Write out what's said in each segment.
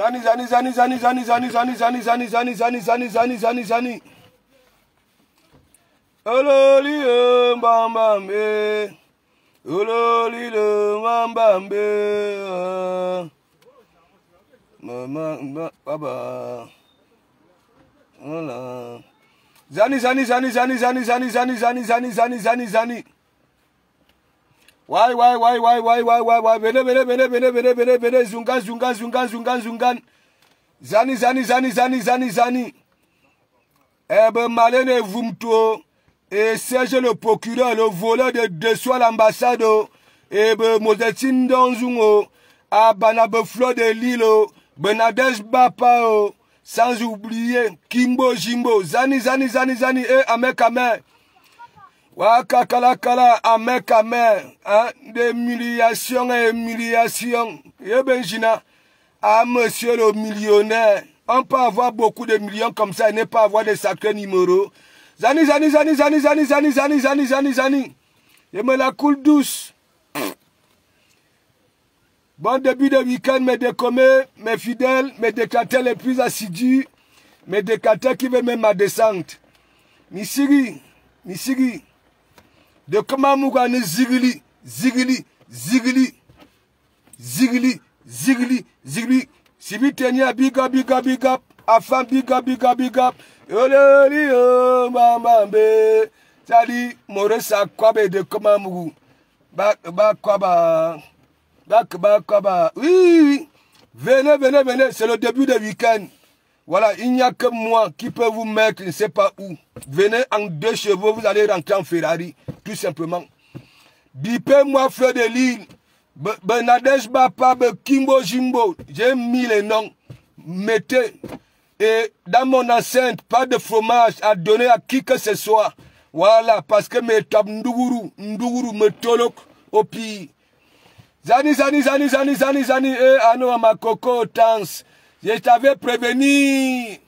Zani. Ololi mbambambe. Ololi mbambambe. Mama baba. Voilà. Zani. Why, venez, zungan. Zani. Ebe Malene Vumto, et Serge le procureur, le voleur de soi l'ambassade, ebe Mozetine Donzungo, à Banabe Flo de Lilo, Benadej Bapa, sans oublier Kimbo Jimbo, Zani, et Amekame. Waka kala, Amekame, hein, d'humiliation et humiliation. Et Benjina, à monsieur le millionnaire. On peut avoir beaucoup de millions comme ça et ne pas avoir des sacrés numéros. Zani. Je me la coule douce. Bon début de week-end, mes décommés, mes fidèles, mes décateurs les plus assidus, mes décateurs qui veulent même ma descente. Misiri. De comment mougane zigli. Si vous tenez big up, afin big up. Ololi mbambe. Sali moresa kwabe de comment mougou. Bakwaba. Oui. Venez, c'est le début de week-end. Voilà, il n'y a que moi qui peux vous mettre, je ne sais pas où. Venez en 2 chevaux, vous allez rentrer en Ferrari, tout simplement. Bipez-moi Fleur de Lille. Benadej Bapa, Kimbo Jimbo, j'ai mis les noms. Mettez. Et dans mon enceinte, pas de fromage à donner à qui que ce soit. Voilà, parce que mes tab Nduguru me tolok au pire. Zani, ma coco tans. Je t'avais prévenu.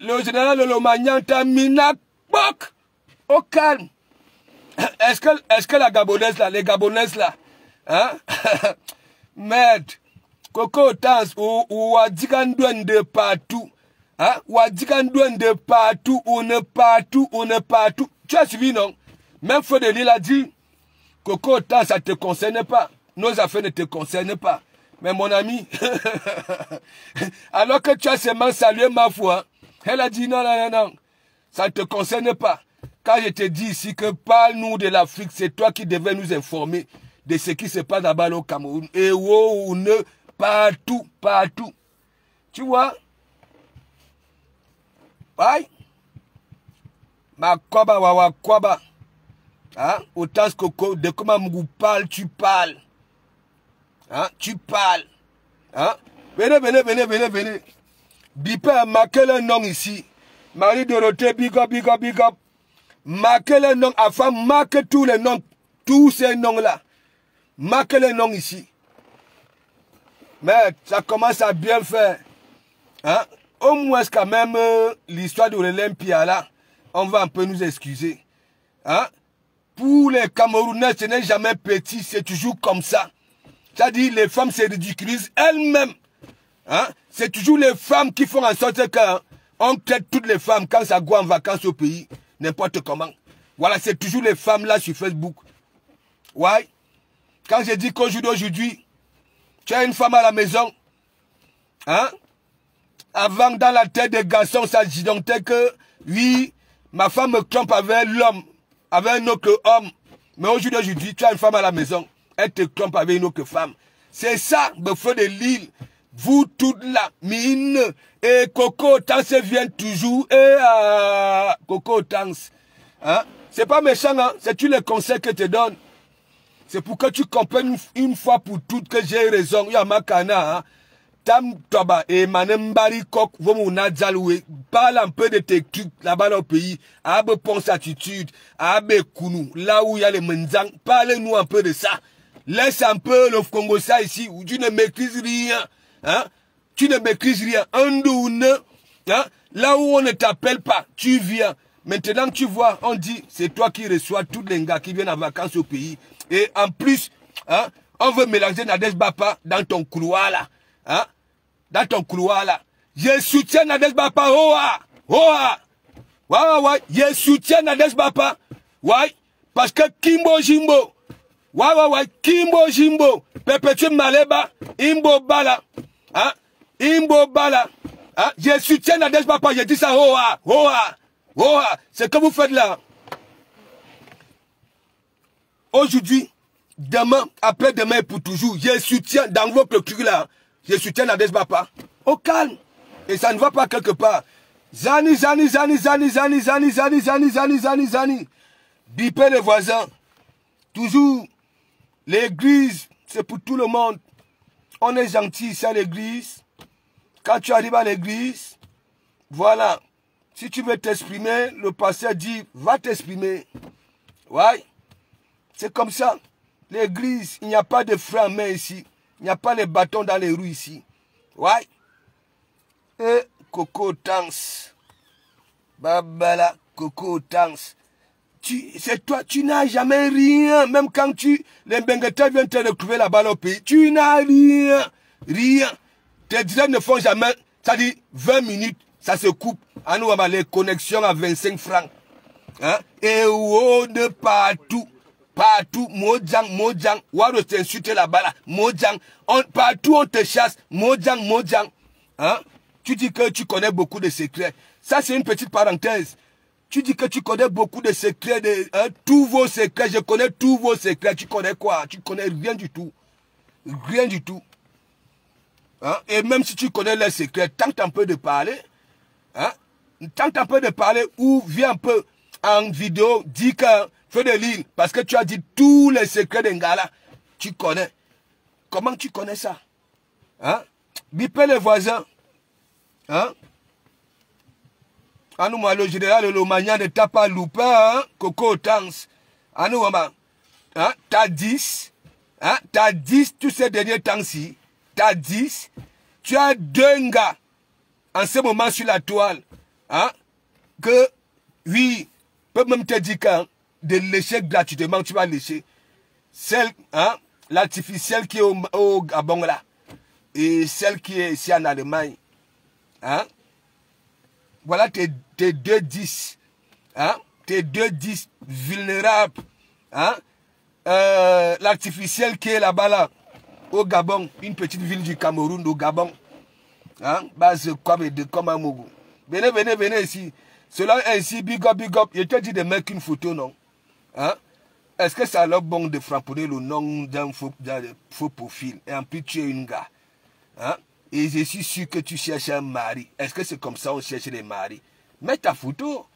Le général Lomagnan t'a mis bok. Au calme. Est-ce que la Gabonaise là, les Gabonaises là, hein? Merde. Coco Tans ou Wadjikandouane de partout. Hein? Wadjikandouane de partout, on est partout. Tu as suivi, non? Même Feu de Lille a dit, Coco Tans, ça ne te concerne pas. Nos affaires ne te concernent pas. Mais mon ami, alors que tu as seulement salué ma foi, elle a dit non, ça ne te concerne pas. Quand je te dis ici que parle-nous de l'Afrique, c'est toi qui devais nous informer de ce qui se passe là-bas au Cameroun. Et partout. Tu vois? Aïe. Ma kwaba wawa kwaba. Hein? Autant que de comment Mougou parle, tu parles. Hein? Tu parles. Hein? Venez. Bipé a marqué le nom ici. Marie-Dorothée, big up. Marquez les noms, enfin, marquez tous les noms, tous ces noms-là. Marquez les noms ici. Mais ça commence à bien faire. Hein? Au moins, quand même, l'histoire de l'Olympia, là, on va un peu nous excuser. Hein? Pour les Camerounais, ce n'est jamais petit, c'est toujours comme ça. C'est-à-dire, les femmes se ridiculisent elles-mêmes. Hein? C'est toujours les femmes qui font en sorte qu'on traite toutes les femmes quand ça go en vacances au pays. N'importe comment. Voilà, c'est toujours les femmes là sur Facebook. Ouais. Quand je dis qu'aujourd'hui, tu as une femme à la maison, hein? Avant, dans la tête des garçons, ça gigantait que, oui, ma femme me trompe avec l'homme, avec un autre homme. Mais aujourd'hui, tu as une femme à la maison, elle te trompe avec une autre femme. C'est ça, le feu de Lille. Vous toutes là, mine, et Coco Tans vient toujours, et Coco Tans, hein? C'est pas méchant, hein? C'est tous les conseils que je te donne. C'est pour que tu comprennes une fois pour toutes que j'ai raison. Yamakana, hein? Tam Toba et Manembari Kok, parle un peu de tes trucs là-bas dans le pays. Abe Ponce Attitude, Abe Kounou, là où il y a les Menzang, parlez-nous un peu de ça. Laisse un peu le Congo ça ici, où tu ne maîtrises rien. Hein? Tu ne maîtrises rien. Hein? Là où on ne t'appelle pas, tu viens. Maintenant, tu vois, on dit, c'est toi qui reçois tous les gars qui viennent en vacances au pays. Et en plus, hein, on veut mélanger Nadej Bapa dans ton couloir là. Hein, dans ton couloir là. Je soutiens Nadej Bapa. Oa! Oa! Ouais. Je soutiens Nadej Bapa. Ouais. Parce que Kimbo Jimbo. Ouais. Kimbo Jimbo. Perpétue Maleba. Imbo Bala. Hein? Imbo Bala. Hein? Je soutiens Nadej Bapa. Je dis ça. Oa! C'est que vous faites là. Aujourd'hui, demain, après-demain et pour toujours, je soutiens dans vos procureurs là. Je soutiens Nadej Bapa. Au calme. Et ça ne va pas quelque part. Zani. Bipez les voisins. Toujours. L'église, c'est pour tout le monde. On est gentil ici à l'église. Quand tu arrives à l'église, voilà. Si tu veux t'exprimer, le pasteur dit, va t'exprimer. Ouais. C'est comme ça. L'église, il n'y a pas de frein à main ici. Il n'y a pas les bâtons dans les roues ici. Ouais. Et Coco Tanks. Babala, Coco Tanks. C'est toi, tu n'as jamais rien. Même quand les Benguetas viennent te retrouver là-bas au pays, tu n'as rien. Rien. Tes directs ne font jamais, ça dit 20 minutes, ça se coupe. À nous, les connexions à 25 francs. Hein? Et de partout. Partout, Mojang. Waro t'insulte là-bas, là. Mojang. Partout, on te chasse. Mojang. Hein? Tu dis que tu connais beaucoup de secrets. Ça, c'est une petite parenthèse. Tu dis que tu connais beaucoup de secrets, tous vos secrets. Je connais tous vos secrets. Tu connais quoi? Tu connais rien du tout. Rien du tout. Hein? Et même si tu connais les secrets, tente un peu de parler. Hein? Tente un peu de parler ou viens un peu en vidéo, dis que fais de l'île. Parce que tu as dit tous les secrets d'Engala. Tu connais. Comment tu connais ça? Hein? Bipez les voisins. Hein? Anou le général le magnan de Tapa Loupin, hein? Coco Tanks. Anou maman. Hein? T'as 10. Hein? T'as 10 tous ces derniers temps-ci. T'as 10. Tu as 2 gars en ce moment sur la toile. Hein? Que, oui, peut même te dire que de lécher gratuitement, tu vas lécher. Celle, hein? L'artificielle qui est au Gabon là. Et celle qui est ici en Allemagne. Hein? Voilà tes 2 10. Hein? Tes 2 10 vulnérables. Hein? L'artificiel qui est là-bas là, au Gabon, une petite ville du Cameroun, au Gabon. Hein? Base comme de Komamougou. Venez ici. Cela ainsi, big up. Je te dis de mettre une photo, non? Hein? Est-ce que ça leur bon de frapper le nom d'un faux profil? Et en plus, tu es une gars. Hein? Et je suis sûr que tu cherches un mari. Est-ce que c'est comme ça on cherche les maris? Mets ta photo.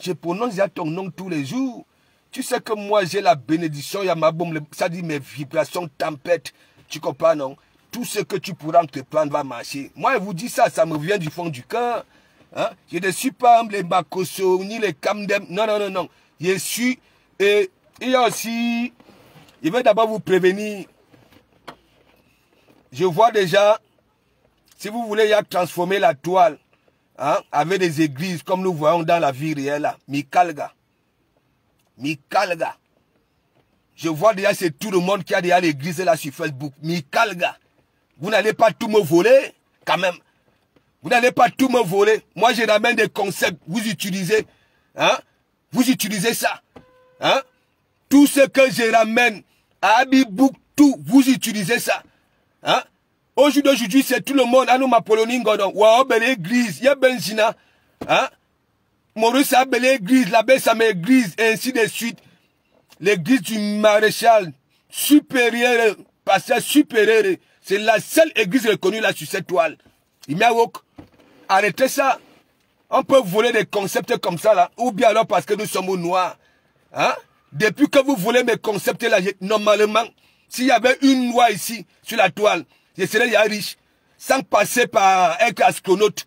Je prononce ton nom tous les jours. Tu sais que moi j'ai la bénédiction, il y a ma bombe, ça dit mes vibrations tempêtes. Tu comprends, non? Tout ce que tu pourras entreprendre va marcher. Moi, je vous dis ça, ça me vient du fond du cœur. Hein? Je ne suis pas les Makoso, ni les Kamdem. Non. Je suis... Et il y a aussi... Je vais d'abord vous prévenir. Je vois déjà... Si vous voulez, il y a transformer la toile, hein, avec des églises comme nous voyons dans la vie réelle là. Mikalga. Je vois déjà, c'est tout le monde qui a déjà l'église là sur Facebook. Mikalga. Vous n'allez pas tout me voler, quand même. Vous n'allez pas tout me voler. Moi, je ramène des concepts. Vous utilisez, hein. Vous utilisez ça. Hein. Tout ce que je ramène à Abibouk, tout, vous utilisez ça. Hein. Aujourd'hui, c'est tout le monde. À nous, ma Polonie, Godon. Ouah, belle église. Il y a Benzina. Hein? Maurice a belle église. La baisse à l'église. Et ainsi de suite. L'église du maréchal supérieur, pasteur supérieur. C'est la seule église reconnue là sur cette toile. Il m'a dit, arrêtez ça. On peut voler des concepts comme ça là. Ou bien alors parce que nous sommes noirs. Hein? Depuis que vous volez mes concepts là, normalement, s'il y avait une noix ici, sur la toile, je serais déjà riche, sans passer par un astronaute.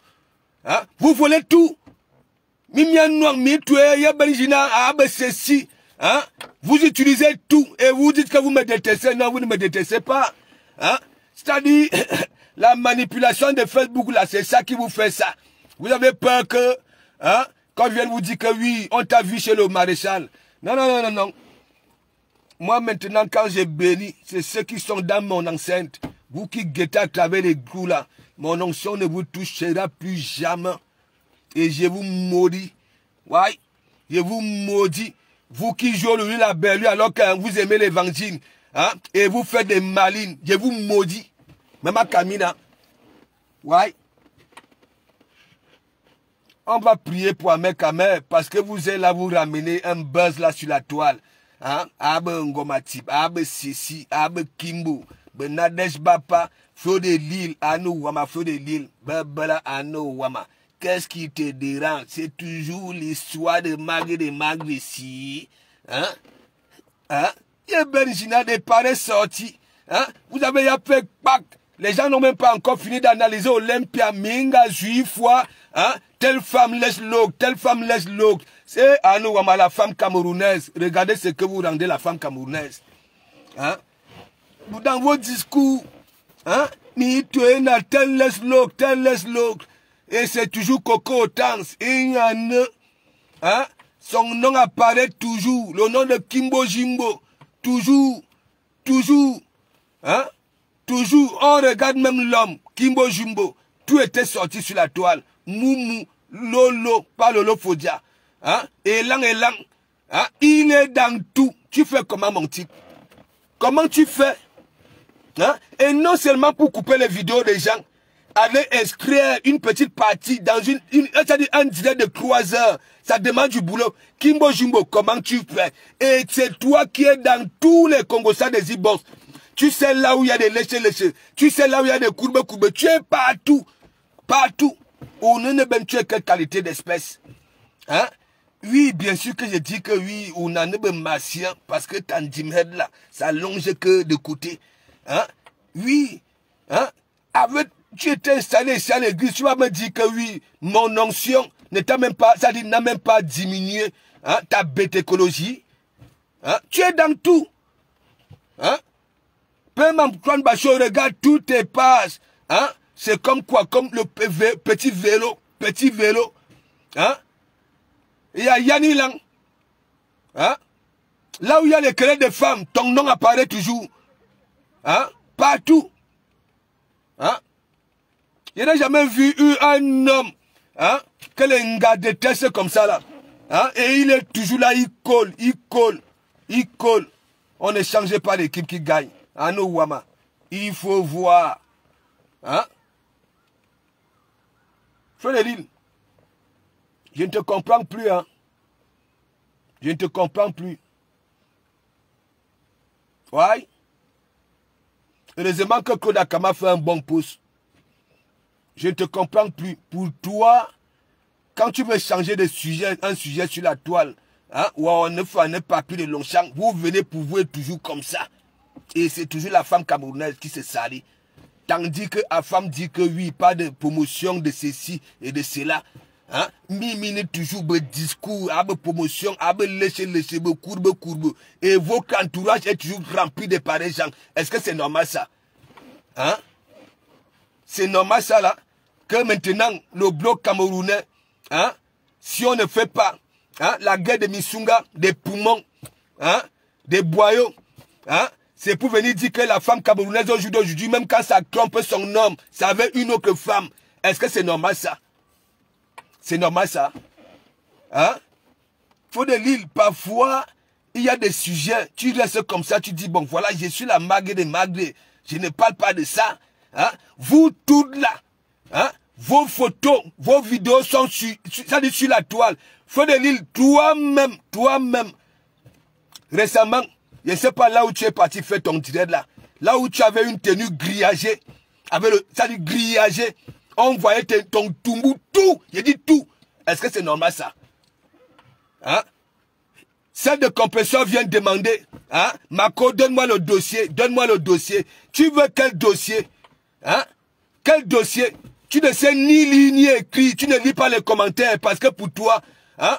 Hein? Vous volez tout. Hein? Vous utilisez tout et vous dites que vous me détestez. Non, vous ne me détestez pas. Hein? C'est-à-dire, la manipulation de Facebook, là, c'est ça qui vous fait ça. Vous avez peur que, hein, Quand je viens de vous dire que oui, on t'a vu chez le maréchal. Non, non, non, non, non. Moi, maintenant, quand j'ai béni, c'est ceux qui sont dans mon enceinte. Vous qui guettez à travers les clous là, mon onction ne vous touchera plus jamais. Et je vous maudis. Ouais, je vous maudis. Vous qui jouez le la belle alors que vous aimez l'évangile, hein, et vous faites des malines, je vous maudis. Même à Camina. Ouais. On va prier pour Ahmed Kamer parce que vous êtes là, vous ramenez un buzz là sur la toile. Hein? Abe Ngomatip, Abe Sissi, Abe Kimbo, Benadesh Bapa, Feu de Lille, Ano Wama, Feu de Lille, Babala Ano Wama. Qu'est-ce qui te dérange? C'est toujours l'histoire de Magre ici. Hein? Hein? Il y a Benjina des pareils sortis. Hein? Vous avez fait Pâques. Les gens n'ont même pas encore fini d'analyser Olympia, Minga, Juifwa, hein? Telle femme laisse l'eau, telle femme laisse l'eau. C'est Ano Wama, la femme camerounaise. Regardez ce que vous rendez la femme camerounaise. Hein? Dans vos discours, hein? Ni tu es na tel laisse l'eau, tel laisse l'eau. Et c'est toujours Coco Otans. Il y en a, hein? Son nom apparaît toujours. Le nom de Kimbo Jimbo. Toujours. Toujours. Hein? Toujours. On regarde même l'homme. Kimbo Jimbo. Tout était sorti sur la toile. Moumou. Lolo. Pas Lolo Fodia. Hein? Elang. Hein? Il est dans tout. Tu fais comment, mon type? Comment tu fais? Hein? Et non seulement pour couper les vidéos des gens. Aller inscrire une petite partie dans c'est-à-dire un direct de croiseur. Ça demande du boulot. Kimbo Jimbo, comment tu fais? Et c'est toi qui es dans tous les Congosas des e-boss. Tu sais là où il y a des léchés. Tu sais là où il y a des courbes. Tu es partout. Partout. On ne même tu es quelle qualité d'espèce. Hein? Oui, bien sûr que je dis que oui, on a un massien parce que t'as un là, ça longe que de côté. Hein? Oui. Hein? Avec tu étais installé ici à l'église, tu vas me dire que oui, mon onction n'a même pas diminué, hein, ta bête écologie. Hein, tu es dans tout. Hein? Même en Croix Bachot, regarde tout tes passes. Hein? C'est comme quoi? Comme le petit vélo. Petit vélo. Hein? Il y a Yanni Lang. Hein? Là où il y a les querelles de femmes, ton nom apparaît toujours. Hein? Partout. Hein? Je n'ai jamais vu un homme, hein, que les Nga détestent comme ça là. Hein, et il est toujours là, il colle. On ne change pas l'équipe qui gagne. Ano Wama. Il faut voir. Hein? Frédéric, je ne te comprends plus. Hein? Je ne te comprends plus. Ouais. Heureusement que Kodakama fait un bon pouce. Je ne te comprends plus. Pour toi, quand tu veux changer de sujet, un sujet sur la toile, hein, ou on ne fait un papier de Longchamp, vous venez pour vous être toujours comme ça. Et c'est toujours la femme camerounaise qui se salit. Tandis que la femme dit que oui, pas de promotion de ceci et de cela. Hein, mimine toujours de discours, de promotion, de lécher, courbe. Et votre entourage est toujours rempli de pareils gens. Est-ce que c'est normal ça? Hein? C'est normal ça là? Que maintenant, le bloc camerounais, hein, si on ne fait pas, hein, la guerre de Missunga, des poumons, hein, des boyaux, hein, c'est pour venir dire que la femme camerounaise aujourd'hui, même quand ça trompe son homme, ça avait une autre femme. Est-ce que c'est normal ça? C'est normal ça? Hein? Faut de l'île, parfois, il y a des sujets, tu restes comme ça, tu dis, bon voilà, je suis la Magre des Magres, je ne parle pas de ça. Hein? Vous toutes là, hein? Vos photos, vos vidéos sont sur la toile. Faut de l'île, toi-même, récemment, je ne sais pas là où tu es parti faire ton direct là, là où tu avais une tenue grillagée, avec le, grillagé, on voyait ton toumou, tout, j'ai dit tout. Est-ce que c'est normal ça? Hein? Celle de compresseur vient demander, hein? Mako, donne-moi le dossier. Tu veux quel dossier? Hein? Quel dossier? Tu ne sais ni lire ni écrire, tu ne lis pas les commentaires parce que pour toi, hein,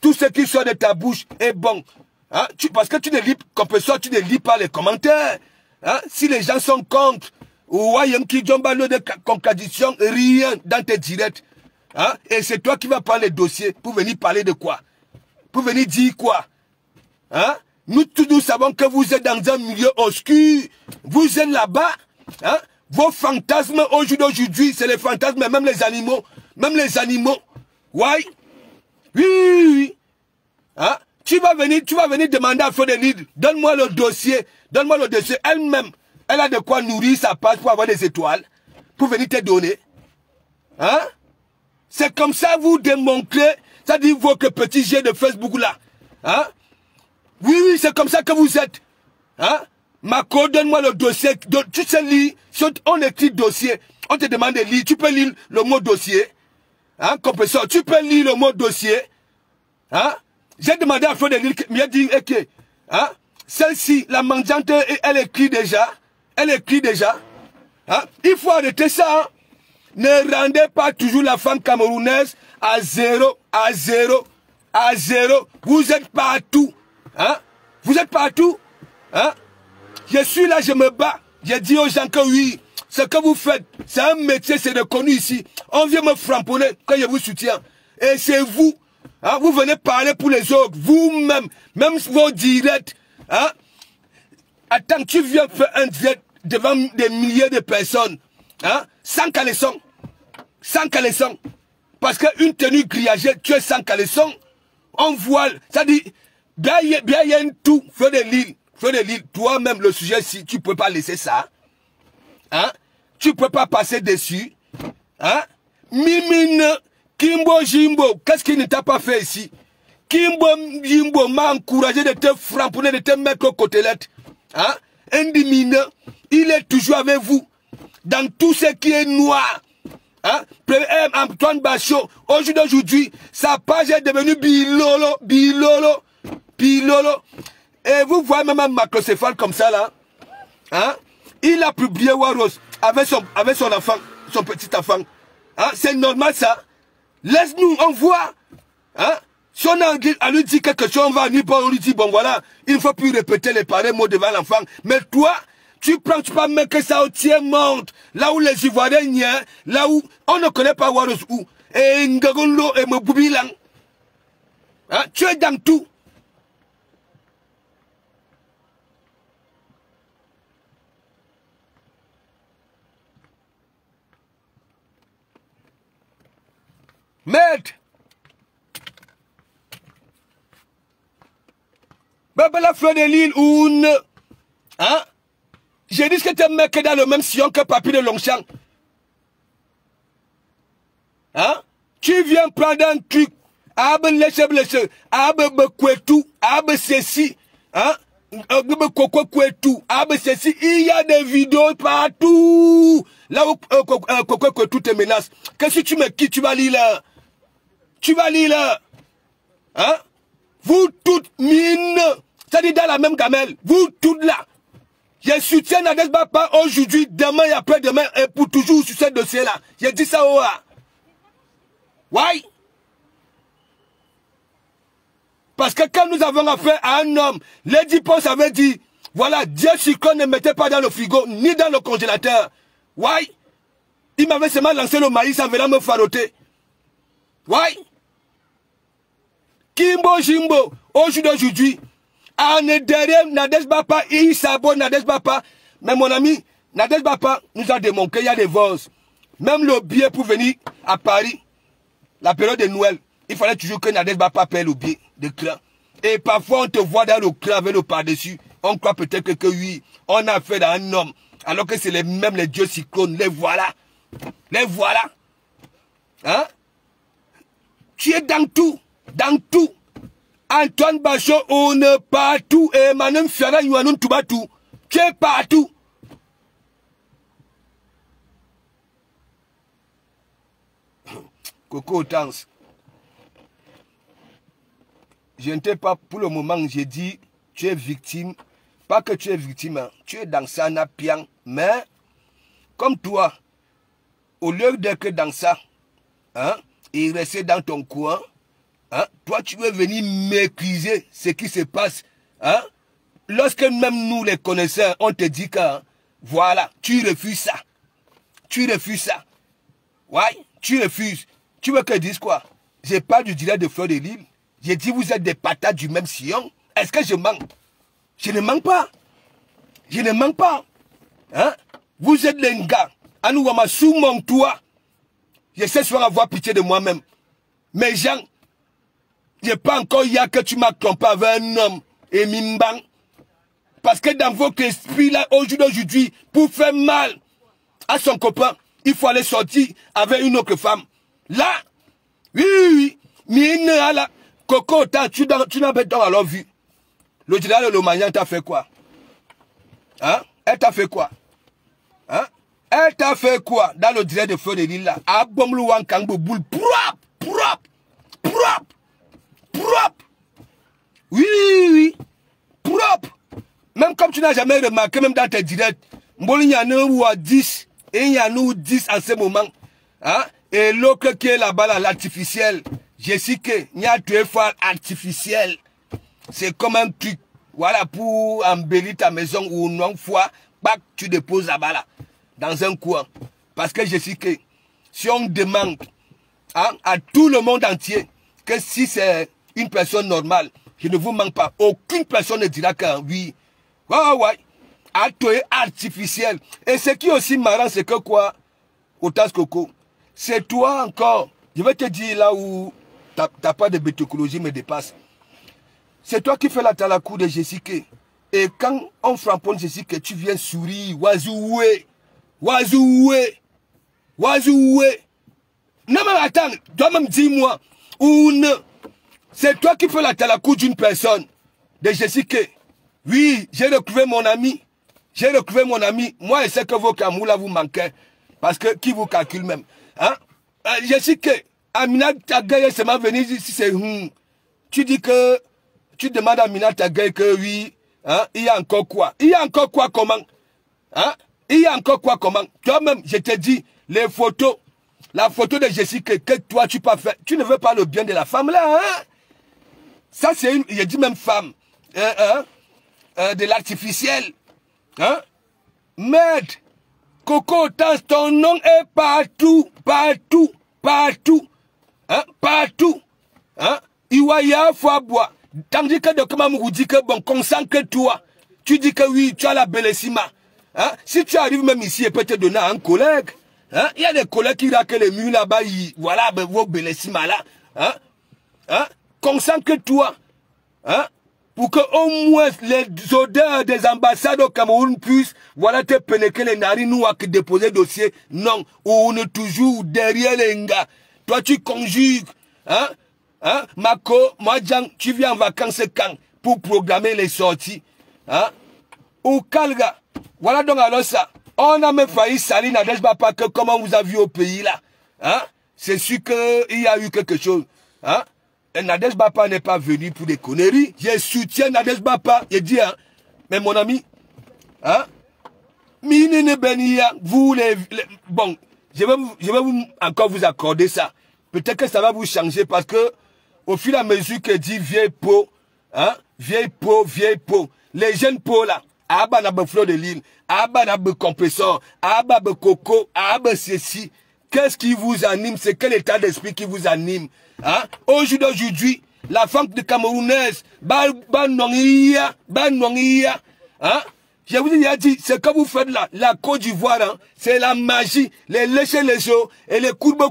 tout ce qui sort de ta bouche est bon. Hein? Parce que tu ne lis pas les commentaires. Hein? Si les gens sont contre, ou qui de contradiction, rien dans tes directs. Hein? Et c'est toi qui vas prendre les dossiers pour venir parler de quoi? Pour venir dire quoi? Hein? Nous tous nous savons que vous êtes dans un milieu obscur. Vous êtes là-bas. Hein? Vos fantasmes aujourd'hui, c'est les fantasmes, même les animaux. Même les animaux. Ouais. Oui, oui, oui. Hein? Tu vas venir demander à Frédéric, donne-moi le dossier. Donne-moi le dossier. Elle-même, elle a de quoi nourrir sa page pour avoir des étoiles. Pour venir te donner. Hein? C'est comme ça vous démontrez, ça dit vos petits jets de Facebook là. Hein? Oui, oui, c'est comme ça que vous êtes. Hein? Marco, donne-moi le dossier. Tu sais lire. Si on écrit dossier, on te demande de lire. Tu peux lire le mot dossier. Hein? Compresseur, tu peux lire le mot dossier. Hein? J'ai demandé à Frédéric, il m'a dit, ok. Hein? Celle-ci, la mendiante, elle écrit déjà. Elle écrit déjà. Hein? Il faut arrêter ça. Hein? Ne rendez pas toujours la femme camerounaise à zéro, à zéro, à zéro. Vous êtes partout. Hein? Vous êtes partout. Hein? Je suis là, je me bats. J'ai dit aux gens que oui, ce que vous faites, c'est un métier, c'est reconnu ici. On vient me framponner quand je vous soutiens. Et c'est vous. Hein? Vous venez parler pour les autres. Vous-même, même vos directs. Hein? Attends, tu viens faire un direct devant des milliers de personnes. Hein? Sans caleçon. Sans caleçon. Parce qu'une tenue grillagée, tu es sans caleçon. On voit, ça dit, bien y a tout, feu de l'île, toi-même le sujet, si tu ne peux pas laisser ça, hein, tu ne peux pas passer dessus, hein, Mimine, Kimbo Jimbo, qu'est-ce qu'il ne t'a pas fait ici? Kimbo Jimbo m'a encouragé de te framponner, de te mettre aux côtelettes, hein, Indimine, il est toujours avec vous, dans tout ce qui est noir. Hein? Antoine Bachot, aujourd'hui, sa page est devenue Bilolo. Et vous voyez même un macrocéphale comme ça là. Hein? Il a publié Waros avec son enfant, son petit enfant. Hein? C'est normal ça. Laisse-nous, on voit. Hein? Si on a à lui dire quelque chose, on va on lui dit, bon voilà, il ne faut plus répéter les pareils mots devant l'enfant. Mais toi, tu peux mettre que ça au tiers monde. Là où les Ivoiriens, là où on ne connaît pas Waros où. Et Ngagolo et Mboubilang. Hein? Tu es dans tout. Maître. Babala fleur de l'île ou ne. Hein? J'ai dit que tu es mec dans le même sillon que Papi de Longchamp. Hein? Tu viens prendre un truc. Abe léche, abe kwetou, abe ceci. Hein? Abe koko kwetou, abe ceci. Il y a des vidéos partout. Là où koko kwetou te menace. Qu'est-ce que tu me quittes, tu vas lire là? Tu vas lire là. Hein? Vous toutes mine. Ça dit dans la même gamelle. Vous toutes là. Je soutiens Nadez Bapa aujourd'hui, demain et après-demain, et pour toujours sur ce dossier-là. J'ai dit ça au A. Ouais. Parce que quand nous avons affaire à un homme, Lady Ponce avait dit, voilà, Dieu sucre ne mettait pas dans le frigo, ni dans le congélateur. Ouais. Il m'avait seulement lancé le maïs en venant me faroter. Ouais. Kimbo Jimbo, aujourd'hui, derrière Nadez Bapa, il s'abonne Nadez Bapa. Mais mon ami, Nadez Bapa nous a démontré qu'il y a des vols. Même le billet pour venir à Paris, la période de Noël, il fallait toujours que Nadez Bapa paye le billet de clan. Et parfois on te voit dans le clan avec le par-dessus. On croit peut-être que oui, on a affaire à un homme. Alors que c'est même les dieux cyclones. Les voilà. Les voilà. Hein? Tu es dans tout. Dans tout. Antoine Bachot, on est partout. Et Manem Fiara, Yuanon Toubatou. Tu es partout. Coco Tans. Je ne t'ai pas, pour le moment, j'ai dit, tu es victime. Pas que tu es victime, hein. Tu es dans ça, napian. Mais, comme toi, au lieu d'être dans ça, hein, et rester dans ton coin, hein, toi, tu veux venir maîtriser ce qui se passe. Hein? Lorsque même nous, les connaisseurs, on te dit que, hein, voilà, tu refuses ça. Tu refuses ça. Ouais, tu refuses. Tu veux que je dise quoi? Je parle du direct de Fleur de Lille. J'ai dit, vous êtes des patates du même sillon. Est-ce que je manque? Je ne manque pas. Je ne manque pas. Hein? Vous êtes les gars. Anouama, sous mon toit. Je sais souvent avoir pitié de moi-même. Mais Jean, je n'ai pas encore hier que tu m'as trompé avec un homme. Et Mimbang. Parce que dans votre esprit, là, aujourd'hui, pour faire mal à son copain, il faut aller sortir avec une autre femme. Là, oui. Mais là, Coco, tu n'as pas alors vu. Le général Lomagnan t'a fait quoi? Hein? Elle t'a fait quoi? Hein? Elle t'a fait quoi dans le direct de Fleur de Lille là? Ah, bon, le Wankangbo boule propre. Oui. Propre. Même comme tu n'as jamais remarqué, même dans tes directs, il y en a ou à 10, et il y en a ou 10 en ce moment. Hein? Et l'autre qui est là-bas, là, l'artificiel, Jessica, il y a 2 fois artificiel. C'est comme un truc, voilà, pour embellir ta maison ou non fois, bac, tu déposes là-bas, là, dans un coin. Parce que Jessica, si on demande hein, à tout le monde entier que si c'est une personne normale, je ne vous manque pas, aucune personne ne dira que oui. Ouais. À toi artificiel. Et ce qui est aussi marrant, c'est que quoi, Otas Coco, c'est toi encore. Je vais te dire là où t'as pas de bétocologie me dépasse. C'est toi qui fais la talakou de Jessica. Et quand on frapponne Jessica, tu viens sourire. Wazoué. Non mais attends, toi-même dis-moi. Ou non. C'est toi qui fais la talakou d'une personne. De Jessica. Oui, j'ai retrouvé mon ami. Moi, je sais que vos camous là vous manquez. Parce que qui vous calcule même? Hein? Jessica, Amina Tagaye, c'est ma venue ici, c'est Tu dis que, tu demandes à Amina Tagaye que oui, hein, il y a encore quoi? Comment? Hein? Toi-même, je te dis, les photos, la photo de Jessica, que toi tu peux faire, tu ne veux pas le bien de la femme là, hein? Ça c'est une, je dis même femme, de l'artificiel, hein? Merde! Coco, ton nom est partout. Hein? Partout. Hein? Iwaya Fouaboua. Tandis que de comment vous dit que bon, concentre-toi. Tu dis que oui, tu as la bellissima. Hein? Si tu arrives même ici, et peut te donner à un collègue. Hein? Il y a des collègues qui raquent les murs là-bas. Voilà, vos bellissima là. Hein? Hein? Concentre-toi. Hein? Pour que au moins les odeurs des ambassades au Cameroun puissent, voilà, te pénétrer les narines ou à déposer dossier. Non, on est toujours derrière les gars. Toi, tu conjugues, hein, Mako, moi, Jean, tu viens en vacances quand pour programmer les sorties, hein, au Kalga. Voilà donc alors ça. On a même failli salir Nadej Bapa que comment vous avez vu au pays là, hein. C'est sûr qu'il y a eu quelque chose, hein. Nadej Bapa n'est pas venu pour des conneries. Je soutiens Nadej Bapa. Je dis, hein, mais mon ami, hein, vous bon, je vais encore vous accorder ça. Peut-être que ça va vous changer parce que, au fur et à mesure que dit vieille peau, hein, vieille peau, les jeunes peaux là, Abba n'a pas Fleur de Lille, Abba n'a pas compresseur, Abba n'a pas coco, Abba ceci. Qu'est-ce qui vous anime? C'est quel état d'esprit qui vous anime? Hein? Aujourd'hui, la femme de Camerounaise, hein? Je vous ai dit, ce que vous faites là, la Côte d'Ivoire, hein, c'est la magie. Les léchés les os et les courbes.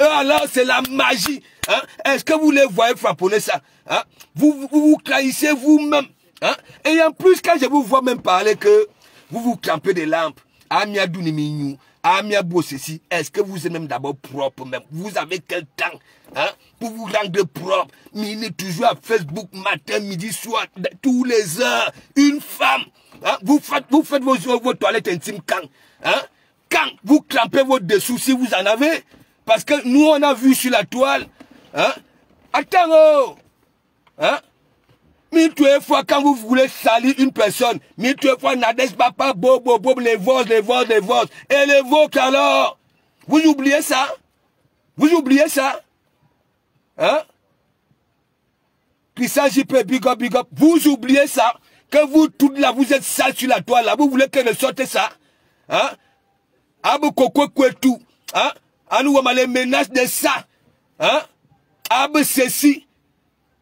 Alors, c'est la magie. Hein? Est-ce que vous les voyez frapponner ça? Hein? Vous trahissez vous-même. Hein? Et en plus, quand je vous vois même parler que vous vous crampez des lampes, Amia Dounimignou, Amia Bossessi, est-ce que vous êtes même d'abord propre même? Vous avez quel temps, hein, pour vous rendre propre? Mine toujours à Facebook, matin, midi, soir, tous les heures, une femme. Hein? Vous faites vos toilettes intimes quand? Hein? Quand vous crampez votre dessous, si vous en avez? Parce que nous, on a vu sur la toile. Hein? Attends, oh! Hein? 1000 fois quand vous voulez salir une personne, 1000 fois Nadej Bapa, les vols. Et les vôtres alors? Vous oubliez ça? Hein? Christian JP, big up. Vous oubliez ça? Que vous, toutes là, vous êtes sale sur la toile là. Vous voulez que je sorte ça? Hein? Abu Koko tout. Hein? À nous, on les menaces de ça. hein, ceci,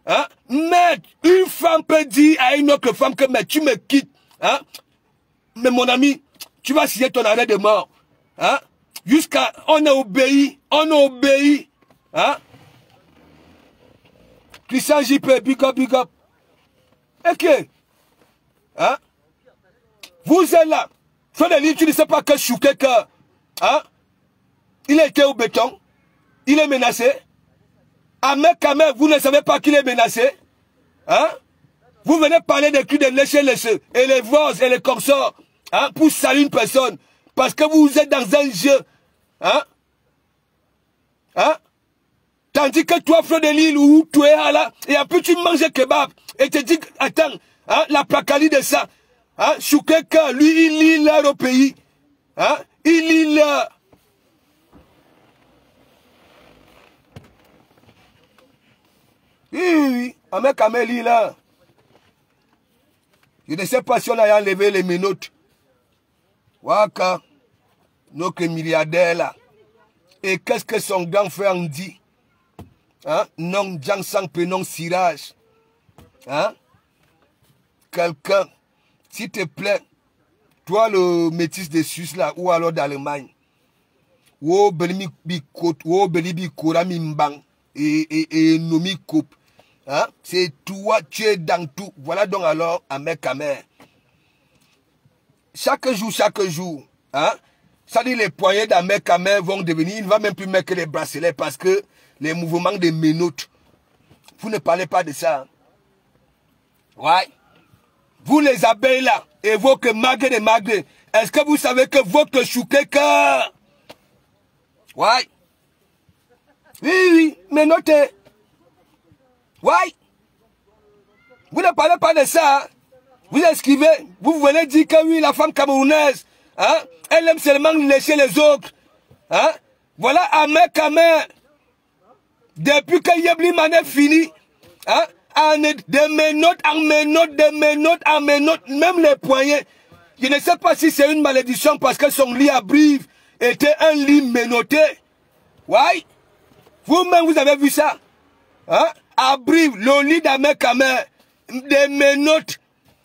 hein, mais une femme peut dire à une autre femme que mais tu me quittes, hein, mais mon ami, tu vas signer ton arrêt de mort, hein, jusqu'à, on a obéi, hein. Christian JP, big up, ok, hein, vous êtes là, Feu de l'île, tu ne sais pas que Chouquet, hein, il a été au béton, il est menacé. Ahmed Kamer, vous ne savez pas qu'il est menacé, hein? Vous venez parler des cris de lécher et les voix et les consorts, hein, pour saluer une personne, parce que vous êtes dans un jeu, hein? Hein? Tandis que toi, Feu de l'île, où tu es là, et après tu manges kebab, et te dis, attends, hein, la placali de ça, hein, Choukeka, lui, il lit l'heure au pays, hein, il lit l'heure. Oui, Ahmed Kamel lit là. Je ne sais pas si on a enlevé les menottes. Waka, notre milliardaire là. Et qu'est-ce que son grand frère en dit? Hein? Non, Jean Sang prénom Sirage. Hein? Quelqu'un, s'il te plaît, toi le métis de Suisse là, ou alors d'Allemagne, ou Belibi Korami Mbang et Nomi Coupe, hein? C'est toi, tu es dans tout. Voilà donc alors Ahmed Kamer. Chaque jour, hein? Ça dit les poignets d'Ahmed Kamer vont devenir, il ne va même plus mettre les bracelets parce que les mouvements de menottes, vous ne parlez pas de ça. Ouais. Vous les abeilles là, et votre magre, est-ce que vous savez que votre choukeka, ouais. Oui, mais notez. Ouais. Vous ne parlez pas de ça. Hein? Vous esquivez. Vous venez dire que oui, la femme camerounaise, hein, elle aime seulement lécher les autres. Hein? Voilà Ahmed Kamer. Depuis que Yebli Mané fini, hein, de mes notes, même les poignets. Je ne sais pas si c'est une malédiction parce que son lit à Brive était un lit menotté. Ouais. Vous-même, vous avez vu ça. Hein? À Brive, le lit d'Ahmed Kamer, des menottes.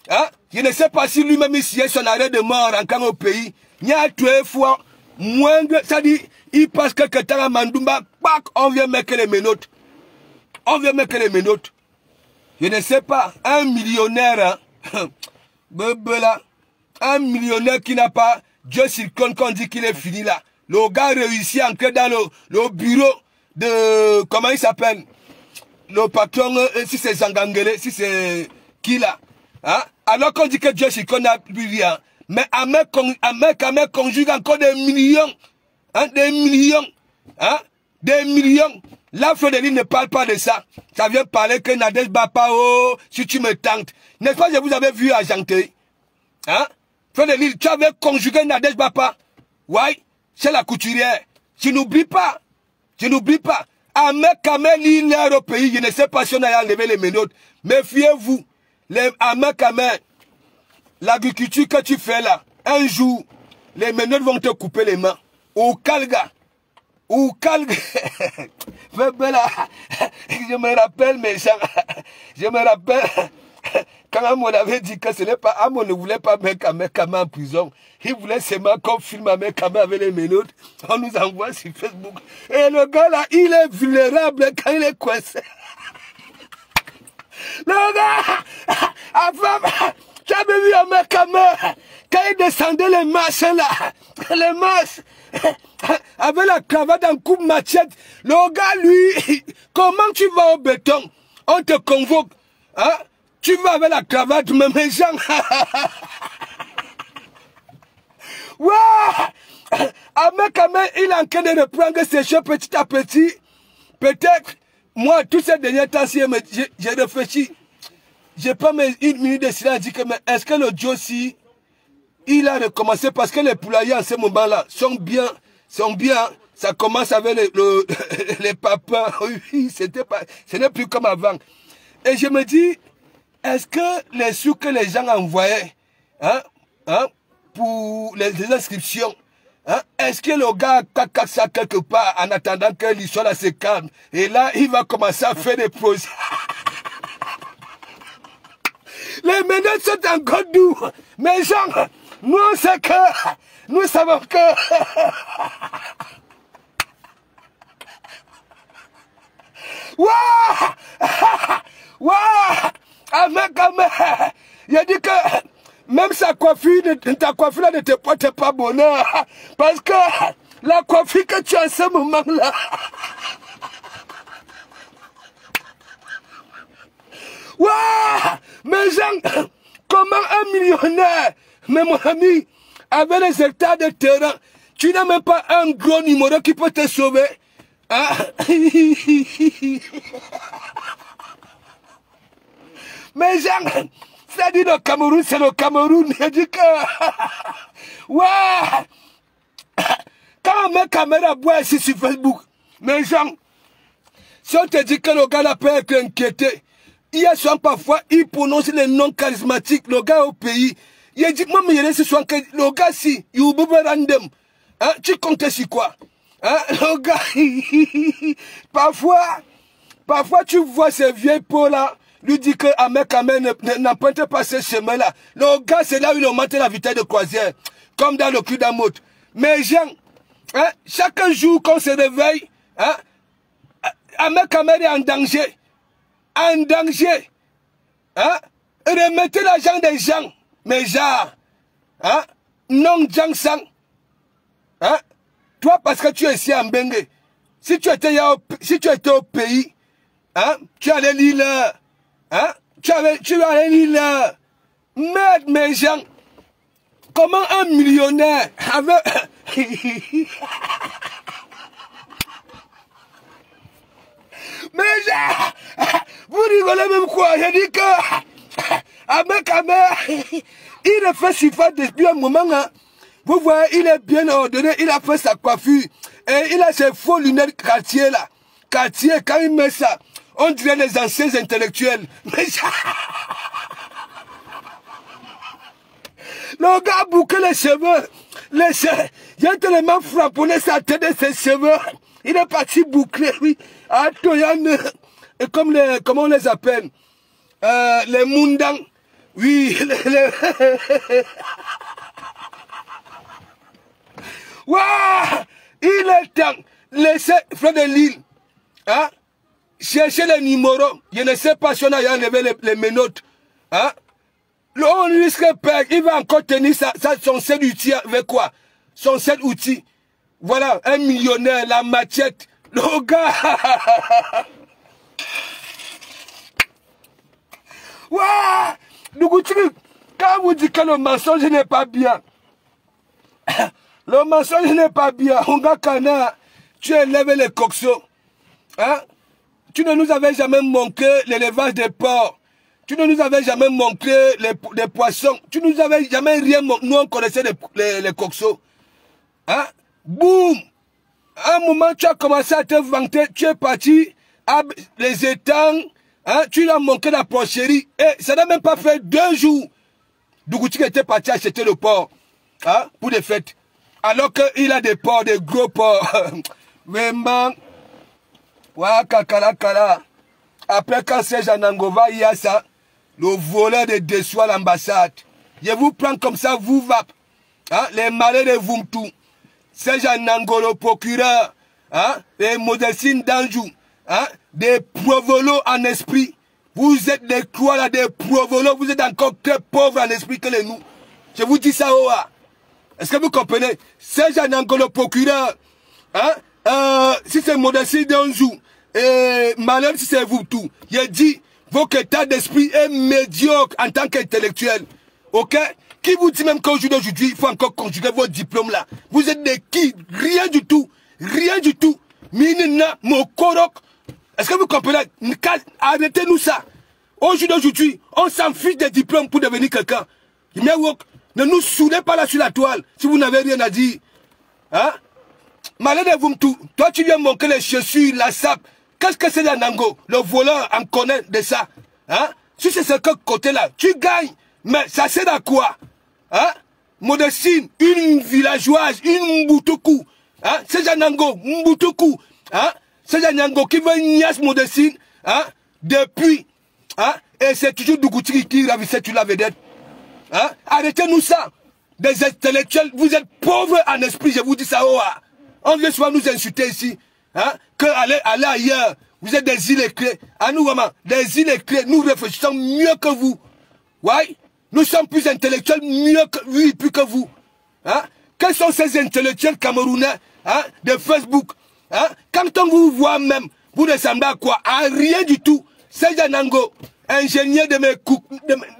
Hein? Je ne sais pas si lui-même il sied son arrêt de mort en au pays. Il y a 2 fois moins, ça dit, il passe quelque temps à Mandoumba, on vient mettre les menottes. Je ne sais pas, un millionnaire, hein? Un millionnaire qui n'a pas, Dieu s'il qu'on dit qu'il est fini là. Le gars réussit à entrer dans le bureau de, comment il s'appelle? Le patron, si c'est Zangangele, si c'est qui là? Hein? Alors qu'on dit que Dieu s'il n'a plus rien. Mais Ahmed Kamer conjugue encore des millions. Hein? Des millions. Hein? Des millions. Là, Feu de l'île ne parle pas de ça. Ça vient parler que Nadège Bapa, oh, si tu me tentes. N'est-ce pas que vous avez vu à Janté? Hein? Feu de l'île, tu avais conjugué Nadège Bapa. Ouais, c'est la couturière. Je n'oublie pas. Ahmed Kamer lit l'air au pays. Je ne sais pas si on a enlevé les menottes. Méfiez-vous. Ahmed Kamer, l'agriculture que tu fais là, un jour, les menottes vont te couper les mains. Au Kalga. Je me rappelle mes gens. Je me rappelle quand Amon avait dit que ce n'est pas Amon ne voulait pas mettre Ahmed Kamer en prison. Il voulait seulement qu'on filme Ahmed Kamer avec les menottes. On nous envoie sur Facebook. Et le gars là, il est vulnérable quand il est coincé. Le gars, avant, tu avais vu Ahmed Kamer quand il descendait les marches là, les marches. Avec la cravate en coupe machette, le gars, lui, comment tu vas au béton? On te convoque, hein? Tu vas avec la cravate, mais mes gens. Ouais! Ahmed Kamer, il est en train de reprendre ses choses petit à petit. Peut-être, moi, tous ces derniers temps, j'ai réfléchi. J'ai pas mis 1 minute de silence, dit que, mais est-ce que le Josie, il a recommencé parce que les poulaillers en ce moment-là sont bien, ça commence avec les papas, oui, ce n'est plus comme avant. Et je me dis, est-ce que les sous que les gens envoyaient, hein, pour les inscriptions, Hein? Est-ce que le gars caca ça quelque part en attendant que l'histoire là se calme? Et là, il va commencer à faire des projets. Les menaces sont encore doux. Mais genre, nous on sait que, nous savons que... Waouh! Waouh! Avec, il a dit que même ta coiffure là ne te porte pas bonheur. Parce que la coiffure que tu as en ce moment-là... Waouh! Mais genre, comment un millionnaire, mais mon ami, avec les hectares de terrain, tu n'as même pas un gros numéro qui peut te sauver? Hein? Mais genre, ça dit le Cameroun, c'est le Cameroun. Il dit que... Waouh! Quand on met caméra bois ici sur Facebook, mais genre, si on te dit que le gars n'a pas été inquiété, il y a souvent parfois, il prononce les noms charismatiques, le gars au pays. Il dit, moi, mais il y a souvent que le gars, si, il oublie random. Hein, tu comptes sur quoi? Hein, le gars, parfois, tu vois ces vieilles peaux là, lui dit que Ahmed n'emprunte pas ce chemin-là. Le gars, c'est là où il augmente la vitesse de croisière, comme dans le cul d'Amout. Mais Jean, hein, chaque jour qu'on se réveille, hein, Ahmed est en danger. En danger. Hein? Remettez l'argent des gens. Mais genre, hein? Non, Jean Sang. Hein? Toi, parce que tu es ici en Bengue, si tu étais au pays, hein? Tu allais lire l'heure. Hein? Tu allais lire l'heure. Merde, mes gens. Comment un millionnaire avait... Mais vous rigolez même quoi? J'ai dit que il a fait suffisant depuis un moment. Hein. Vous voyez, il est bien ordonné, il a fait sa coiffure. Et il a ses faux lunettes quartier là. Quartier, quand il met ça, on dirait les anciens intellectuels. Mais le gars a bouclé les cheveux. Il a tellement frapponné sa tête de ses cheveux. Il est parti boucler, oui. Et comme comment on les appelle? Les Mundang. Oui. Waouh! Il est temps. Laissez Frère de Lille. Hein? Cherchez les numéros. Je ne sais pas si on a enlevé les menottes. Hein? On risque perdre. Il va encore tenir son seul outil avec quoi? Son seul outil. Voilà, un millionnaire, la machette. Le gars. Waouh! Quand vous dites que le mensonge n'est pas bien, le mensonge n'est pas bien. On va cana, tu élèves les coxos. Hein? Tu ne nous avais jamais montré l'élevage des porcs. Tu ne nous avais jamais montré les poissons. Tu ne nous avais jamais rien montré. Nous, on connaissait les coxos. Hein? Boum! À un moment, tu as commencé à te vanter. Tu es parti à les étangs. Hein? Tu as manqué la porcherie. Et ça n'a même pas fait 2 jours. Dougouti était parti acheter le porc. Hein? Pour des fêtes. Alors qu'il a des porcs, des gros porcs. Vraiment. Ouah, kakala. Après, quand Serge Anangova, il y a ça. Le voleur de déçoit l'ambassade. Je vous prends comme ça, vous va. Hein? Les malais de Vumtou. Serge Anangolo, procureur. Hein? Les Modestine d'Anjou. Hein? Des provolos en esprit. Vous êtes des croix là, des provolos. Vous êtes encore très pauvres en esprit que les nous. Je vous dis ça, Oa. Est-ce que vous comprenez? Serge Anangolo, procureur. Hein? Si c'est Modestine d'Anjou. Et malheur si c'est vous tout. J'ai dit, votre état d'esprit est médiocre en tant qu'intellectuel. Ok? Qui vous dit même qu'aujourd'hui, il faut encore conjuguer vos diplômes là? Vous êtes des qui? Rien du tout. Rien du tout. Minina, Mokorok. Est-ce que vous comprenez? Arrêtez-nous ça. Aujourd'hui, on s'en fiche des diplômes pour devenir quelqu'un. Ne nous soulez pas là sur la toile si vous n'avez rien à dire. Hein? Malheur de vous tout. Toi, tu viens montrer les chaussures, la sape. Qu'est-ce que c'est la Nango? Le voleur en connaît de ça. Hein? Si c'est ce côté-là, tu gagnes. Mais ça sert à quoi? Hein? Modestine, une villageoise, une Mbutuku. Hein? C'est Janango, Mbutuku. Hein? C'est Janango qui veut niasse Modestine. Hein? Depuis. Hein? Et c'est toujours Dougouti qui ravissait tu la vedette. Hein? Arrêtez-nous ça. Des intellectuels, vous êtes pauvres en esprit, je vous dis ça. Oh, on veut souvent nous insulter ici. Hein? Que aller ailleurs. Vous êtes des illettrés. À nous, maman, des illettrés, nous réfléchissons mieux que vous. Ouais? Nous sommes plus intellectuels, mieux que, oui, plus que vous. Hein? Quels sont ces intellectuels camerounais, hein, de Facebook? Hein? Quand on vous voit même, vous ressemblez à quoi? À rien du tout. C'est Janango, ingénieur de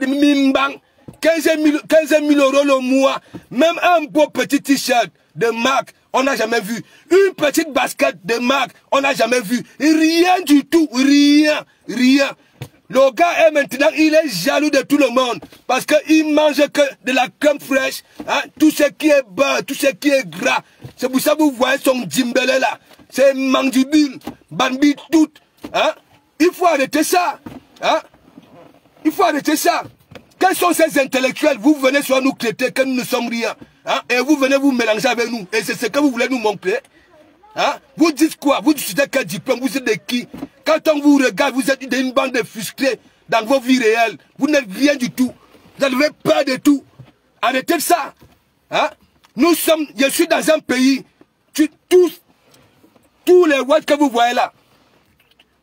Mimbang, 15 000 euros le mois. Même un beau petit t-shirt de marque, on n'a jamais vu. Une petite basket de marque, on n'a jamais vu. Rien du tout, rien, rien. Le gars est maintenant, il est jaloux de tout le monde. Parce qu'il mange que de la crème fraîche. Hein, tout ce qui est beurre, tout ce qui est gras. C'est pour ça que vous voyez son djimbélé là. C'est mandibule, bambi tout. Hein. Il faut arrêter ça. Hein. Il faut arrêter ça. Quels sont ces intellectuels? Vous venez sur nous traiter que nous ne sommes rien. Hein, et vous venez vous mélanger avec nous. Et c'est ce que vous voulez nous montrer. Hein? Vous dites quoi? Vous dites quel diplôme? Vous êtes de qui? Quand on vous regarde, vous êtes une bande de frustrés dans vos vies réelles. Vous n'êtes rien du tout. Vous avez peur de tout. Arrêtez ça. Hein? Nous sommes, je suis dans un pays, tous les watts que vous voyez là,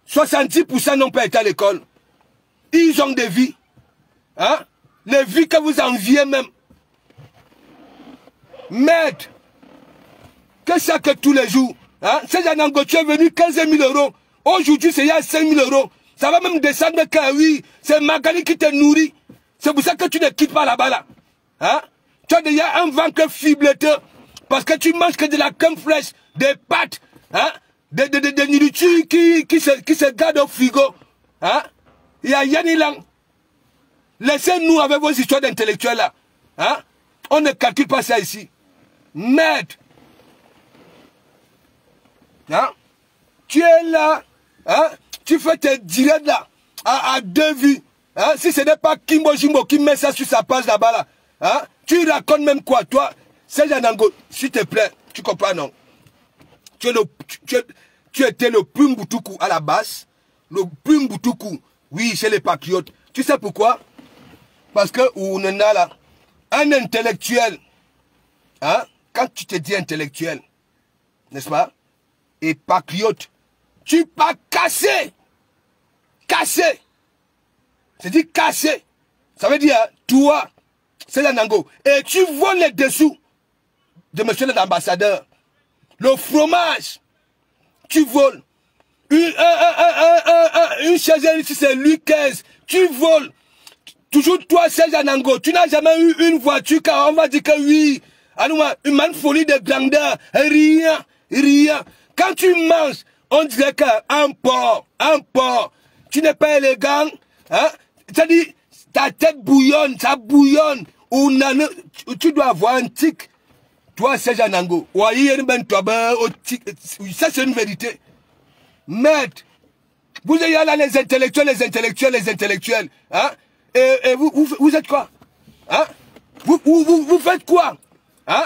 70% n'ont pas été à l'école. Ils ont des vies. Hein? Les vies que vous enviez même. Merde. Que ça que tous les jours. Hein? C'est Janango, tu es venu 15 000 euros. Aujourd'hui, c'est il y a 5 000 euros. Ça va même descendre car oui, c'est Magali qui te nourrit. C'est pour ça que tu ne quittes pas là-bas là. Hein? Tu as déjà un ventre fibleteux. Parce que tu manges que de la crème fraîche, des pâtes, hein? Des nourritures qui se gardent au frigo. Hein? Il y a Yanilang. Laissez-nous avec vos histoires d'intellectuels là. Hein? On ne calcule pas ça ici. Merde. Hein? Tu es là, hein? Tu fais tes directs là, à deux vues. Hein? Si ce n'est pas Kimbo Jimbo qui met ça sur sa page là-bas, là, hein? Tu racontes même quoi? Toi, c'est Janango, s'il te plaît, tu comprends non? Tu étais le plus Mbutuku à la base, le plus Mbutuku, oui, chez les patriotes. Tu sais pourquoi? Parce que on en a là, un intellectuel, hein? Quand tu te dis intellectuel, n'est-ce pas? Et patriote, tu pas cassé. Cassé. C'est dit cassé. Ça veut dire, toi, c'est Janango. Et tu voles les dessous de monsieur l'ambassadeur. Le fromage, tu voles. Une chaise ici, c'est Louis XV. Tu voles. Toujours toi, c'est Janango. Tu n'as jamais eu une voiture car on va dire que oui. Une folie de grandeur. Rien. Rien. Quand tu manges, on dirait qu'un porc, tu n'es pas élégant, hein? C'est-à-dire, ta tête bouillonne, ça bouillonne, tu dois avoir un tic. Toi, c'est Janango. Ça, c'est une vérité. Merde. Vous avez là les intellectuels, hein? Et vous êtes quoi? Hein? Vous faites quoi? Hein?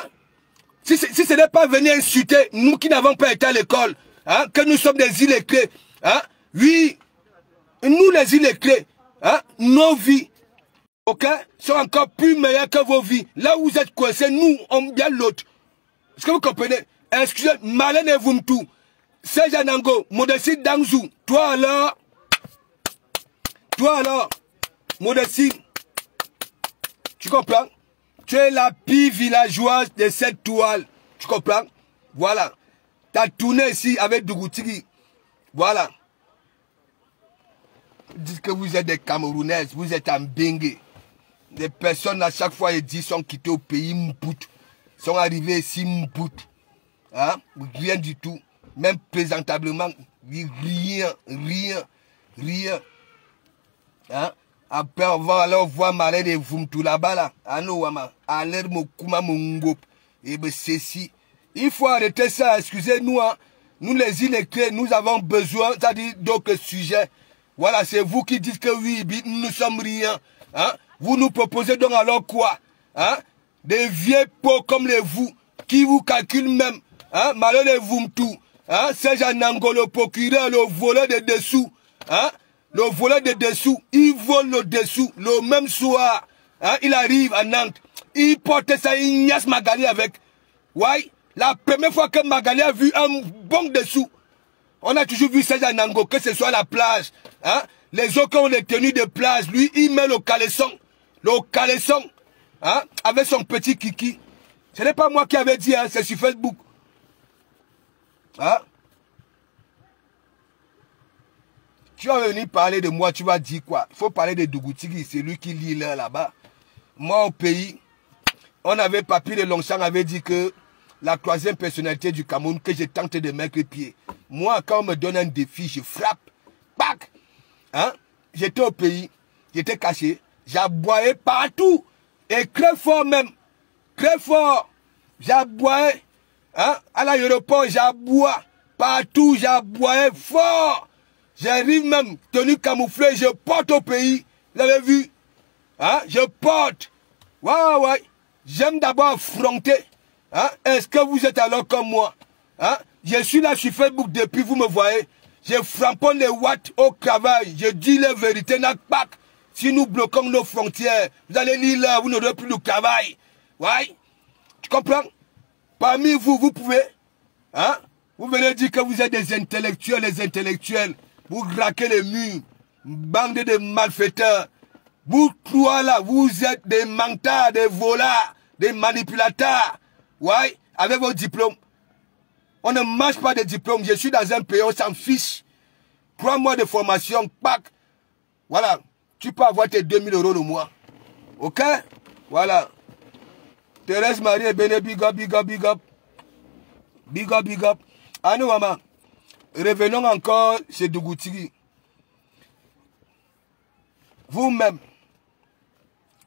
Si ce n'est pas venir insulter, nous qui n'avons pas été à l'école, hein, que nous sommes des illettrés, hein, oui, nous les illettrés, hein, nos vies, ok, sont encore plus meilleures que vos vies. Là où vous êtes coincés, nous, on bien l'autre. Est-ce que vous comprenez? Excusez, Malène et Vumtou, c'est Janango, Modestine Dangzou, toi alors, Modestine, tu comprends? Tu es la pire villageoise de cette toile. Tu comprends? Voilà. Tu as tourné ici avec Dougouti. Voilà. Vous dites que vous êtes des Camerounaises, vous êtes en Bengue. Les personnes à chaque fois, ils disent, sont quittées au pays Mbout. Sont arrivés ici Mbout. Hein? Rien du tout. Même présentablement, rien. Hein? Après, on va aller voir Malène et Vumtou là-bas, là. À l'air Mokuma Mongop. Et bien, ceci. Il faut arrêter ça, excusez-nous. Hein. Nous, les illettrés, nous avons besoin, c'est-à-dire d'autres sujets. Voilà, c'est vous qui dites que oui, nous ne sommes rien. Hein. Vous nous proposez donc alors quoi? Hein. Des vieux pots comme les vous, qui vous calculent même. Hein? Malheur de vous tout. Hein? C'est Jean-Nango, le procureur, le voleur de dessous. Hein? Le voleur de dessous, il vole le dessous. Le même soir, hein? Il arrive à Nantes. Il porte ça, il niasse Magali avec. Ouais. La première fois que Magali a vu un bon dessous, on a toujours vu Serge Nango, que ce soit à la plage. Hein? Les autres ont les tenues de plage. Lui, il met le caleçon. Le caleçon. Hein? Avec son petit kiki. Ce n'est pas moi qui avais dit, hein, c'est sur Facebook. Hein? Tu vas venir parler de moi, tu vas dire quoi? Il faut parler de Dougoutigi, c'est lui qui lit là-bas. Moi, au pays, on avait, Papy de Longchamp avait dit que la troisième personnalité du Cameroun, que j'ai tenté de mettre le pied. Moi, quand on me donne un défi, je frappe. Pac! Hein? J'étais au pays, j'étais caché, j'aboyais partout. Et très fort même. Très fort. J'aboyais. Hein? À l'aéroport, j'aboie. Partout, j'aboyais fort. J'arrive même, tenue camouflée, je porte au pays. Vous l'avez vu? Hein? Je porte. Ouais. J'aime d'abord affronter. Hein? Est-ce que vous êtes alors comme moi? Hein? Je suis là sur Facebook depuis, vous me voyez. Je framponne les watts au travail. Je dis la vérité, n'a pas. Si nous bloquons nos frontières, vous allez lire là, vous n'aurez plus de travail. Ouais? Tu comprends? Parmi vous, vous pouvez. Hein? Vous venez dire que vous êtes des intellectuels, les intellectuels. Vous braquez les murs. Bande de malfaiteurs. Vous trois là, vous êtes des mentards, des voleurs, des manipulateurs. Ouais, avec vos diplômes. On ne mange pas de diplômes. Je suis dans un pays, on s'en fiche. 3 mois de formation, pack. Voilà. Tu peux avoir tes 2000 € le mois. Ok? Voilà. Thérèse Marie et Béné, big up. Big up. Ah non, maman. Revenons encore chez Dougoutigi. Vous-même.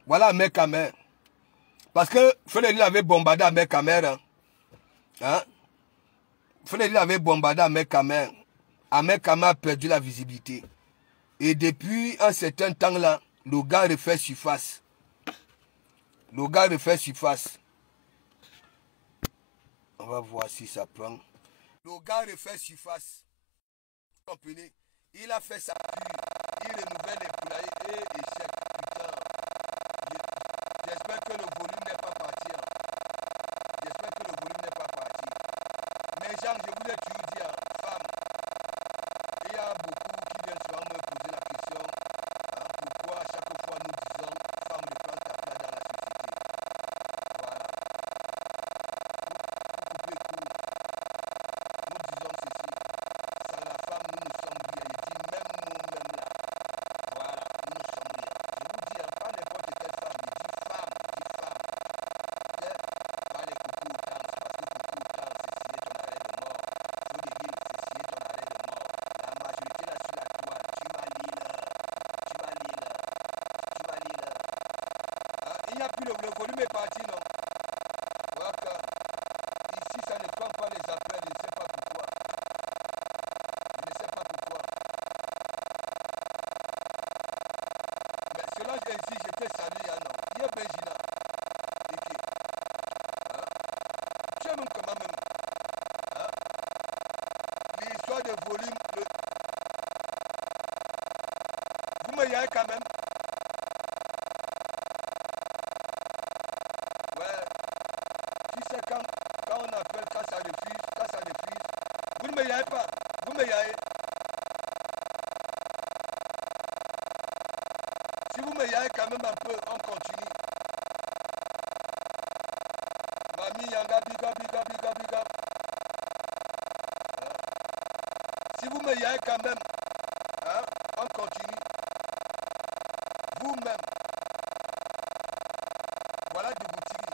Voilà Mekamer. Parce que Frédéric avait bombardé à Mekamer. Hein? Frédéric avait bombardé à Mekamer. Mekamer a perdu la visibilité. Et depuis un certain temps-là, le gars refait surface. On va voir si ça prend. Le gars refait surface. Comprenez? Il a fait sa pure. Il renouvelle les poulaillers et échec. Putain. J'espère que le volume n'est pas parti. Mais Jean, je vous ai toujours dit, hein, femme, il y a beaucoup qui viennent souvent me poser la question, hein, pourquoi à chaque fois nous disons, femme, reprends ta place dans la société. Voilà. Vous coupez court. Nous disons ceci. Sans la femme, nous ne sommes rien. Je dis même nous-mêmes là. Voilà, nous ne sommes rien. Je vous dis, hein, pas n'importe quelle femme. Je dis femme. Okay? Pas les coucou danse, parce que coucou danse, c'est signer ton arrêt de mort. Faut te dire, c'est signer ton arrêt de mort. La majorité là sur la toile, tu vas lire. Hein? Il n'y a plus le volume est parti, non? Voilà. Ici, ça ne prend pas les appels, je ne sais pas pourquoi. Mais cela, ici, je te salue, non? Il y a Benjina. Hein? Tu aimes comment même? Hein? L'histoire de volume, vous me yayez quand même? Ouais. Tu sais quand on appelle, quand ça refuse, vous ne me yayez pas, vous me yayez. Si vous me yayez quand même un peu, on continue. Mamie Yanga, big up. Hein? Si vous me yayez quand même, hein, on continue. Vous-même. Voilà Dougoutigi.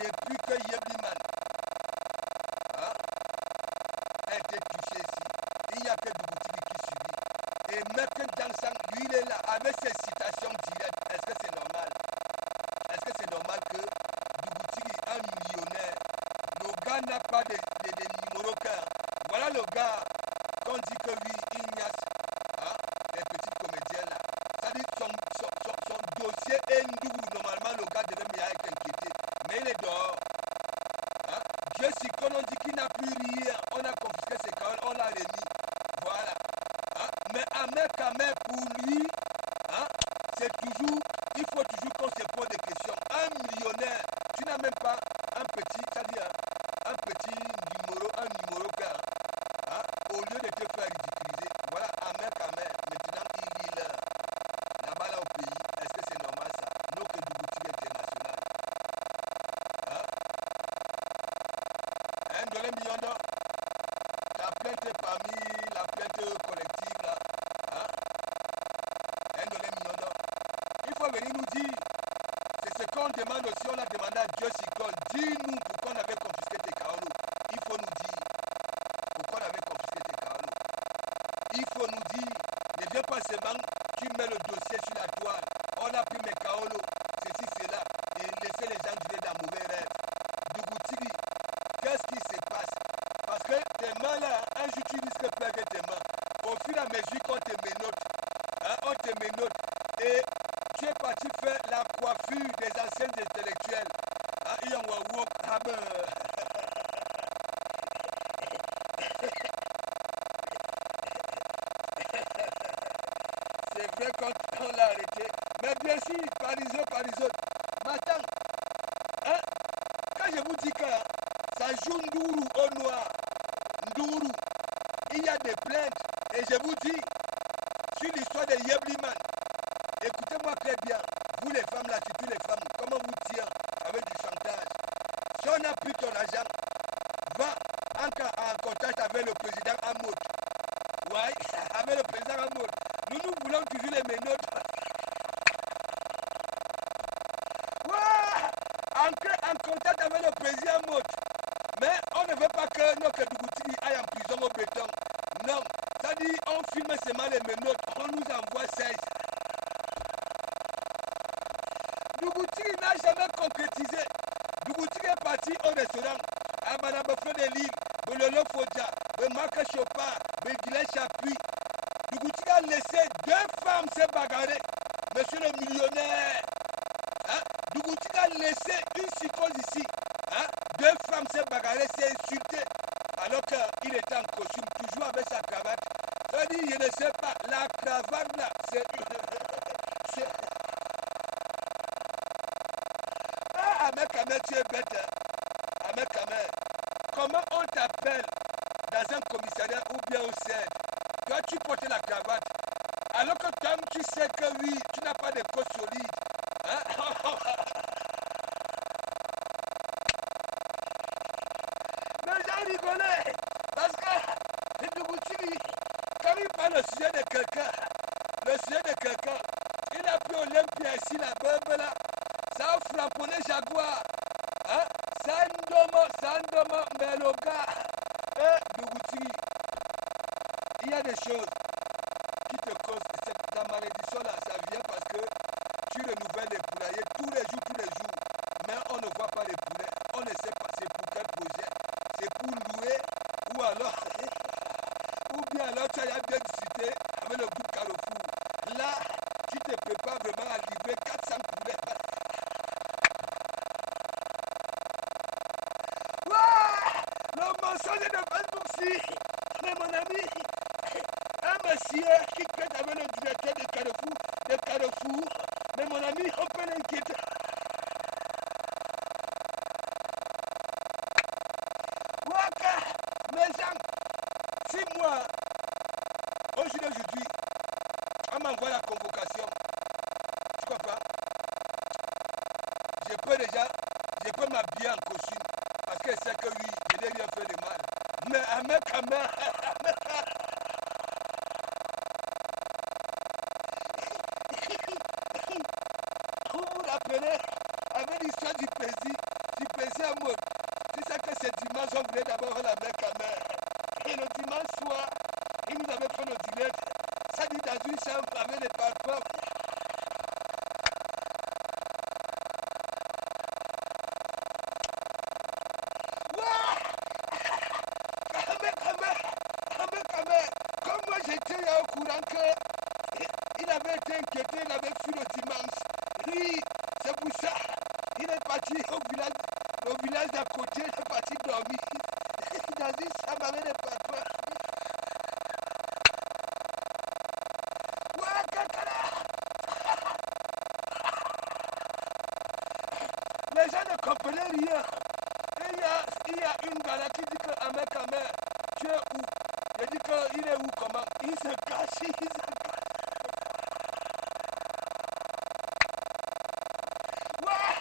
Depuis que Yebliman, hein, a été touché ici, il n'y a que Dougoutigi qui subit. Et Mekken Jangsang, lui, il est là avec ses citations directes. Est-ce que c'est normal? Est-ce que c'est normal que Dougoutigi, un millionnaire, le gars n'a pas de numéro cœur? Voilà le gars qu'on dit que lui, Ignace, hein, les petits comédiens là. Ça dit son dossier est Ndougou normalement. Cyclone, on dit qu'il n'a plus rien. On a confisqué ses carottes, on l'a remis. Voilà. Hein? Mais Ahmed pour lui, hein, c'est toujours, il faut toujours qu'on se pose des questions. Un millionnaire, tu n'as même pas un petit, c'est-à-dire un petit numéro qu'un. Hein, au lieu de te faire ridiculiser, voilà Ahmed, maintenant il est là-bas là au pays. Est-ce que c'est normal ça? Non, que du boutique international. Hein? $1 million. Ta plainte est parmi la plainte collective là. Hein? $1 million. Il faut venir nous dire. C'est ce qu'on demande aussi, on a demandé à Dieu Cyclone. Dis-nous pourquoi on avait confisqué tes caolos. Il faut nous dire pourquoi on avait confisqué tes caolos. Il faut nous dire, ne viens pas seulement, tu mets le dossier sur la toile. On a pris mes caolos, ceci, cela, et laisser les gens durer dans mauvais rêves. Dougoutiri, qu'est-ce qui se passe? Parce que tes mains là, un jour tu risques de perdre tes mains. Au fur et à mesure qu'on te ménote, hein, on te ménote, et tu es parti faire la coiffure des anciens intellectuels. Ah, c'est vrai qu'on l'a arrêté. Mais bien sûr, par les autres. Mais attends, hein, quand je vous dis que ça joue Ndourou au noir, Ndourou, il y a des plaintes. Et je vous dis, sur l'histoire de Yebliman, écoutez-moi très bien, vous les femmes là, surtout les femmes, comment vous tirez avec du chantage. Si on a pris ton argent, va en contact avec le président Hamoud. Ouais, avec le président Hamoud. Nous voulons toujours les ménotes. Ouais, en contact avec le président Hamoud. Mais on ne veut pas que notre Dougoutiri aille en prison au béton. Non, c'est-à-dire on filme seulement les ménotes, on nous envoie 16. Dougoutiri n'a jamais concrétisé. Dougoutiri est parti au restaurant à Madame Feu de Lille, Bololo Fodja, Marc Chopin, Guillet Chapuis. Dougoutiri a laissé 2 femmes se bagarrer. Monsieur le millionnaire. Hein? Dougoutiri a laissé une psychose ici. Hein? 2 femmes se bagarrer, s'est insulté. Alors qu'il était en costume, toujours avec sa cravate. Ça dit, je ne sais pas, la cravate là, c'est... Ah, Ahmed, tu es bête. Hein? Ahmed, comment on t'appelle dans un commissariat ou bien au CED? Toi, tu portes la cravate. Alors que toi, tu sais que oui, tu n'as pas de cause solide. Hein? Mais j'ai rigolé. Parce que le Dougoutiri, quand il parle le sujet de quelqu'un, il a pris Olympia ici, la beuve là. Ça a framponné Jaguar. Hein? Sandomo, mais le gars, Dougoutiri, il y a des choses qui te causent. Ta malédiction là, ça vient parce que tu renouvelles les poulaillers tous les jours. Mais on ne voit pas les poulets. On ne sait pas c'est pour quel projet. C'est pour louer ou alors, ou bien alors tu as bien discuté avec le groupe Carrefour. Là, tu te prépares vraiment à livrer 400 poulets. Le mensonge de Facebook, si. Mais mon ami, un monsieur qui traite avec le directeur de Carrefour, mais mon ami, on peut l'inquiéter. Waka, mes gens, si moi, aujourd'hui, on m'envoie la convocation, tu comprends? Je peux m'habiller en costume. Parce que c'est que oui, je n'ai rien fait de mal. Mais Ahmed Kamer, vous vous rappelez, avec l'histoire du plaisir à mode. Tu sais que c'est dimanche, on voulait d'abord la Ahmed Kamer. Et le dimanche soir, il nous avait fait le dîner. Ça dit dans une chambre avec des parfums. Comme moi j'étais au courant qu'il avait été inquiété, il avait fui le dimanche. Lui, c'est pour ça, il est parti au village Au village d'à côté, il est parti dormir. Il a dit, ça m'avait des patois. Ouais, Kakala! Les gens ne comprenaient rien. Il y a une gala qui dit que Ahmed Kamer, tu es où? Il dit qu'il est où, comment? Il se cache, il se cache. Ouais,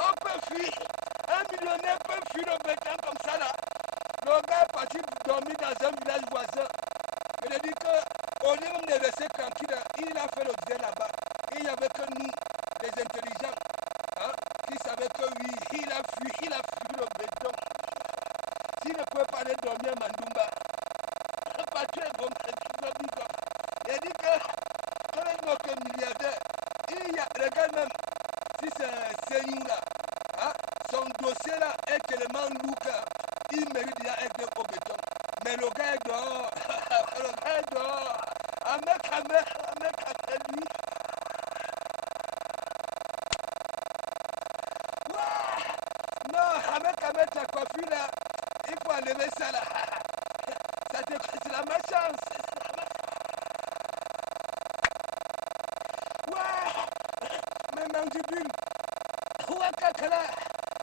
on peut fuir. Un millionnaire peut fuir le béton comme ça là. Le gars est parti dormir dans un village voisin. Il a dit qu'au lieu même de rester tranquille, il a fait le désert là-bas. Il n'y avait que nous, les intelligents, hein, qui savaient que oui, il a fui le béton. S'il ne pouvait pas aller dormir à Mandumba, pas tuer bon, il a dit que quand il est milliardaire, regarde même, si c'est nous là, hein, son dossier là est tellement lourd qu'il mérite déjà être au béton. Mais le gars est dehors, le gars est dehors, avec lui. Ouais. Non, avec ta coiffure là, il faut enlever ça là. C'est la malchance. Ouais. Mais mandibule, ouais, Kakala,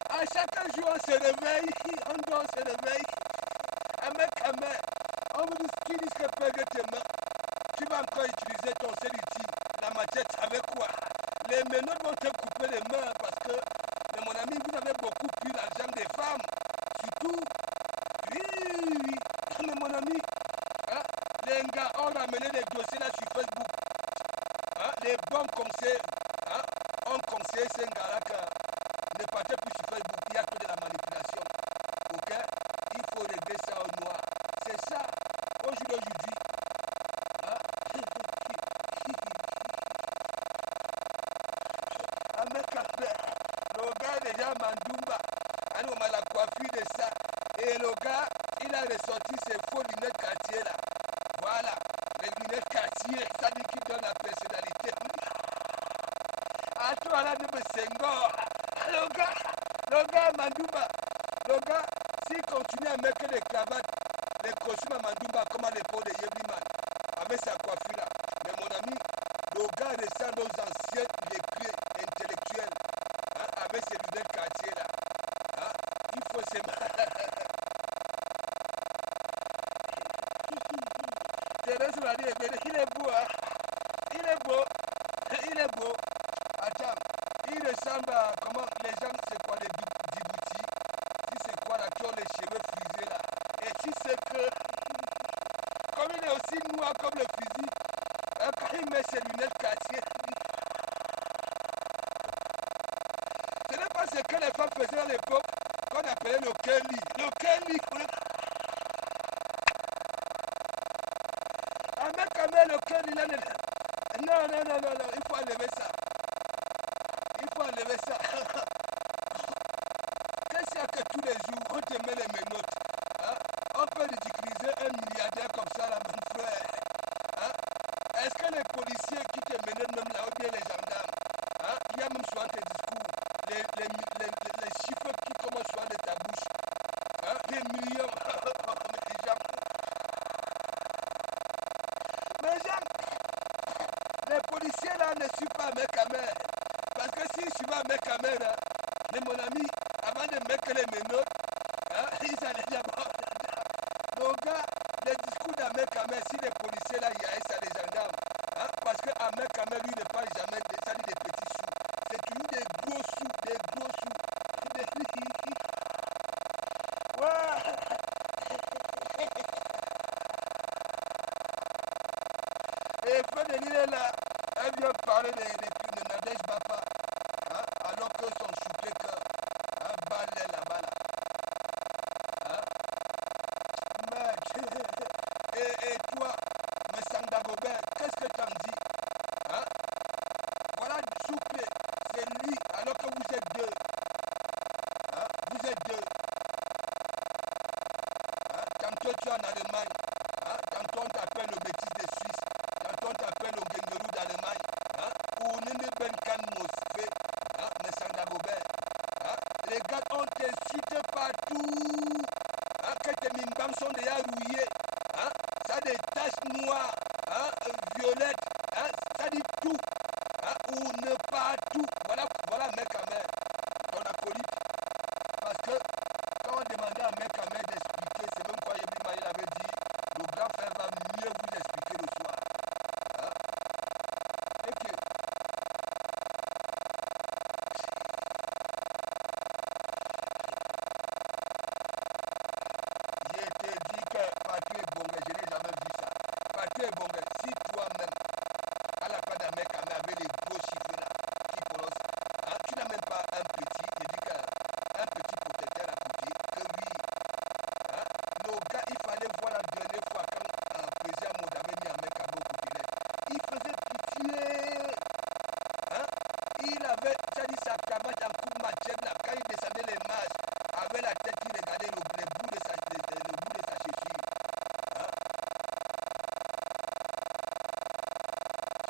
à chaque jour on se réveille, on doit se réveiller. On vous dit qu'il dit que perdre tes mains. Tu vas encore utiliser ton cellulite, la machette avec quoi? Les menottes vont te couper les mains parce que, mais mon ami, vous avez beaucoup pris l'argent des femmes. Surtout, oui, mais mon ami, hein, les gars ont ramené les dossiers là sur Facebook. Hein, les bons conseils, hein, ont conseillé ces gars-là que ne partez plus sur Facebook, il y a que de la manipulation. Ok? Il faut régler ça au noir. C'est ça, aujourd'hui. Hein? Le gars est déjà Mandumba. On a la coiffure de ça. Et le gars, il a ressorti ses faux lunettes quartier là. Voilà. Les lunettes quartier, ça dit qu'il donne la personnalité. À toi là, de me Senghor. Le gars Mandumba. Le gars, s'il continue à mettre des cravates, les costumes à Mandumba comme à l'époque de Yebliman, avec sa coiffure là. Mais mon ami, le gars ressemble aux anciens écrits intellectuels, hein, avec ses lunettes quartier là. Hein, il faut se Thérèse m'a dit, il est beau, hein? Il est beau. Il est beau. Attends, il ressemble à comment les gens, c'est quoi les Djibouti? Si c'est quoi là, qui ont les cheveux frisés là. Et tu sais que, comme il est aussi noir comme le fusil, hein, quand il met ses lunettes quartier, ce n'est pas ce que les femmes faisaient à l'époque, qu'on appelait le Kelly. Le Kelly. Avec quand même le Kelly là. Non, il faut enlever ça. Il faut enlever ça. Qu'est-ce qu'il y a que tous les jours, on te met les menottes, hein? On peut ridiculiser un milliardaire comme ça, là, mon frère. Hein? Est-ce que les policiers qui te menottent même là, ou bien les gendarmes, hein? Il y a même souvent tes discours, les chiffres qui commencent souvent de ta bouche, hein? Les millions, mais les policiers là ne suivent pas mes caméras. Parce que s'ils suivent mes caméras, mais mon ami, avant de mettre les menottes, hein, ils allaient d'abord. Donc, les discours d'Ahmed Kamer, si les policiers là, il y a ça, les gendarmes, hein, parce que Ahmed Kamer, lui, ne parle jamais de ça, des petits sous. C'est toujours des gros sous, des gros sous. Ouais. Et Frédéric est là, elle vient parler de Nadège Bapa, hein, alors que son chouquet un balai là-bas là. Hein? Et toi, M. Sandagobert, qu'est-ce que tu en dis? Hein? Voilà, souple, c'est lui, alors que vous êtes deux. Hein? Vous êtes deux. Hein? Tantôt tu es en Allemagne, hein? Tantôt on t'appelle le métis de Suisse, tantôt on t'appelle le Gengerou d'Allemagne. Hein? Ou Nene Benkan Mosfe, hein? M. Sandagobert. Hein? Les gars, on te cite partout. Hein, que tes mimbams sont déjà rouillés. Hein, ça a des taches noires, hein, violettes. Hein, ça dit tout. Hein, ou ne pas tout. Voilà mec à mec, ton acolyte. Parce que quand on demandait à mec à mec d'expliquer, c'est même quoi il avait dit, le grand frère va mieux vous expliquer le soir. Hein? Et que je te dis que partout est bon, je n'ai jamais vu ça. Partout est bon, si toi-même, à la fin d'un mec avec les gros chiffres là, qui prononce, hein, tu n'as même pas un petit, je dis qu'un petit protecteur à côté, que oui. Hein, le gars, il fallait voir la dernière fois quand un président Maud avait mis un mec à beaucoup de il faisait pitié. Hein, il avait, ça dit sa cravate en coup de machette là, quand il descendait les marches, avec la tête, il regardait le bout de sa chaussure. Hein?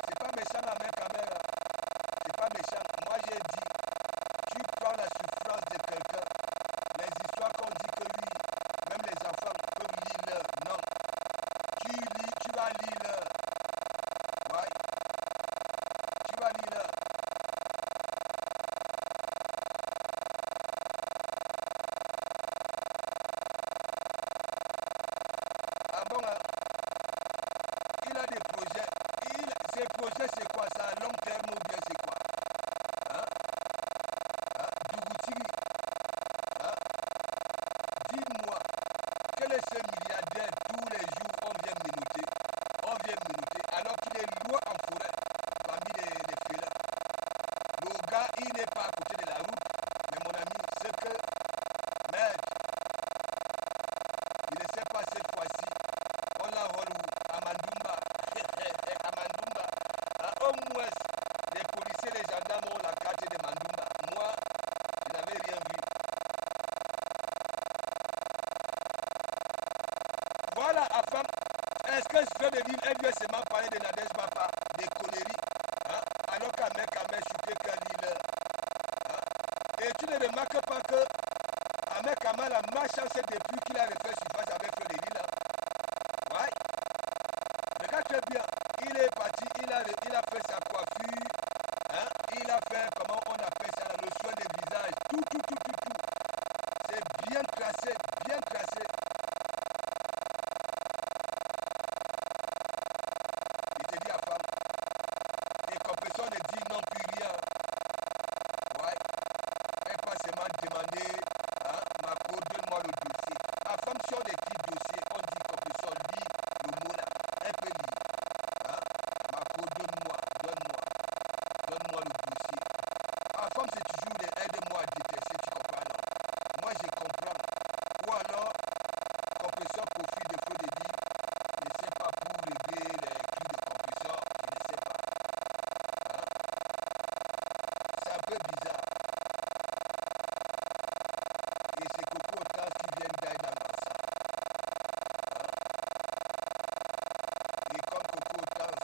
C'est pas méchant la main caméra. C'est pas méchant. Moi j'ai dit, tu prends la souffrance de quelqu'un. Les histoires qu'on dit que oui, même les enfants peuvent lire. Non. Tu lis, tu vas lire. Ouais. Tu vas lire. Ah bon, hein? Il a des projets. Ces projets, c'est quoi? C'est à long terme ou bien c'est quoi? Hein? Hein? Dougouti. Hein? Dis-moi, quel est ce milliardaire tous les jours on vient menotter? On vient menotter alors qu'il est loin en forêt parmi les félins. Le gars, il n'est pas à côté de la route. Mais mon ami, c'est que, mec, il ne sait pas cette fois-ci. On l'a roulé à Mandumba. À Mandumba. Hein, au moins, les policiers, les gendarmes ont la carte de Mandumba. Moi, je n'avais rien vu. Voilà, à femme. Est-ce que je fais de dire, elle vient seulement parler de Nadège Papa, des conneries, hein, alors qu'un mec a chuté qu'un leader. Hein? Et tu ne remarques pas que Ahmed Kamal a malchancé depuis qu'il a refait surface avec Feu de Lille. Ouais. Regarde bien, il est parti, il a fait sa coiffure, hein, il a fait, comment on appelle ça, le soin des visages, tout. C'est bien tracé, bien tracé. Il te dit à femme, et quand personne ne dit non plus rien, ouais, elle peut seulement demander, hein, Marco, donne-moi le dossier. La femme sur des petits dossiers, on dit qu'on peut sortir le mot là, elle peut lire. Hein? Marco, donne-moi le dossier. La femme, c'est toujours des aide-moi à détester, tu comprends non? Moi, je comprends. Ou alors, compresseur profite de feu de dire, je ne sais pas pour régler les cris de compresseur, je ne sais pas. Hein? C'est un peu bizarre. Et c'est Coco Otas qui vient d'aller dans ça. Hein? Et comme Coco Otas,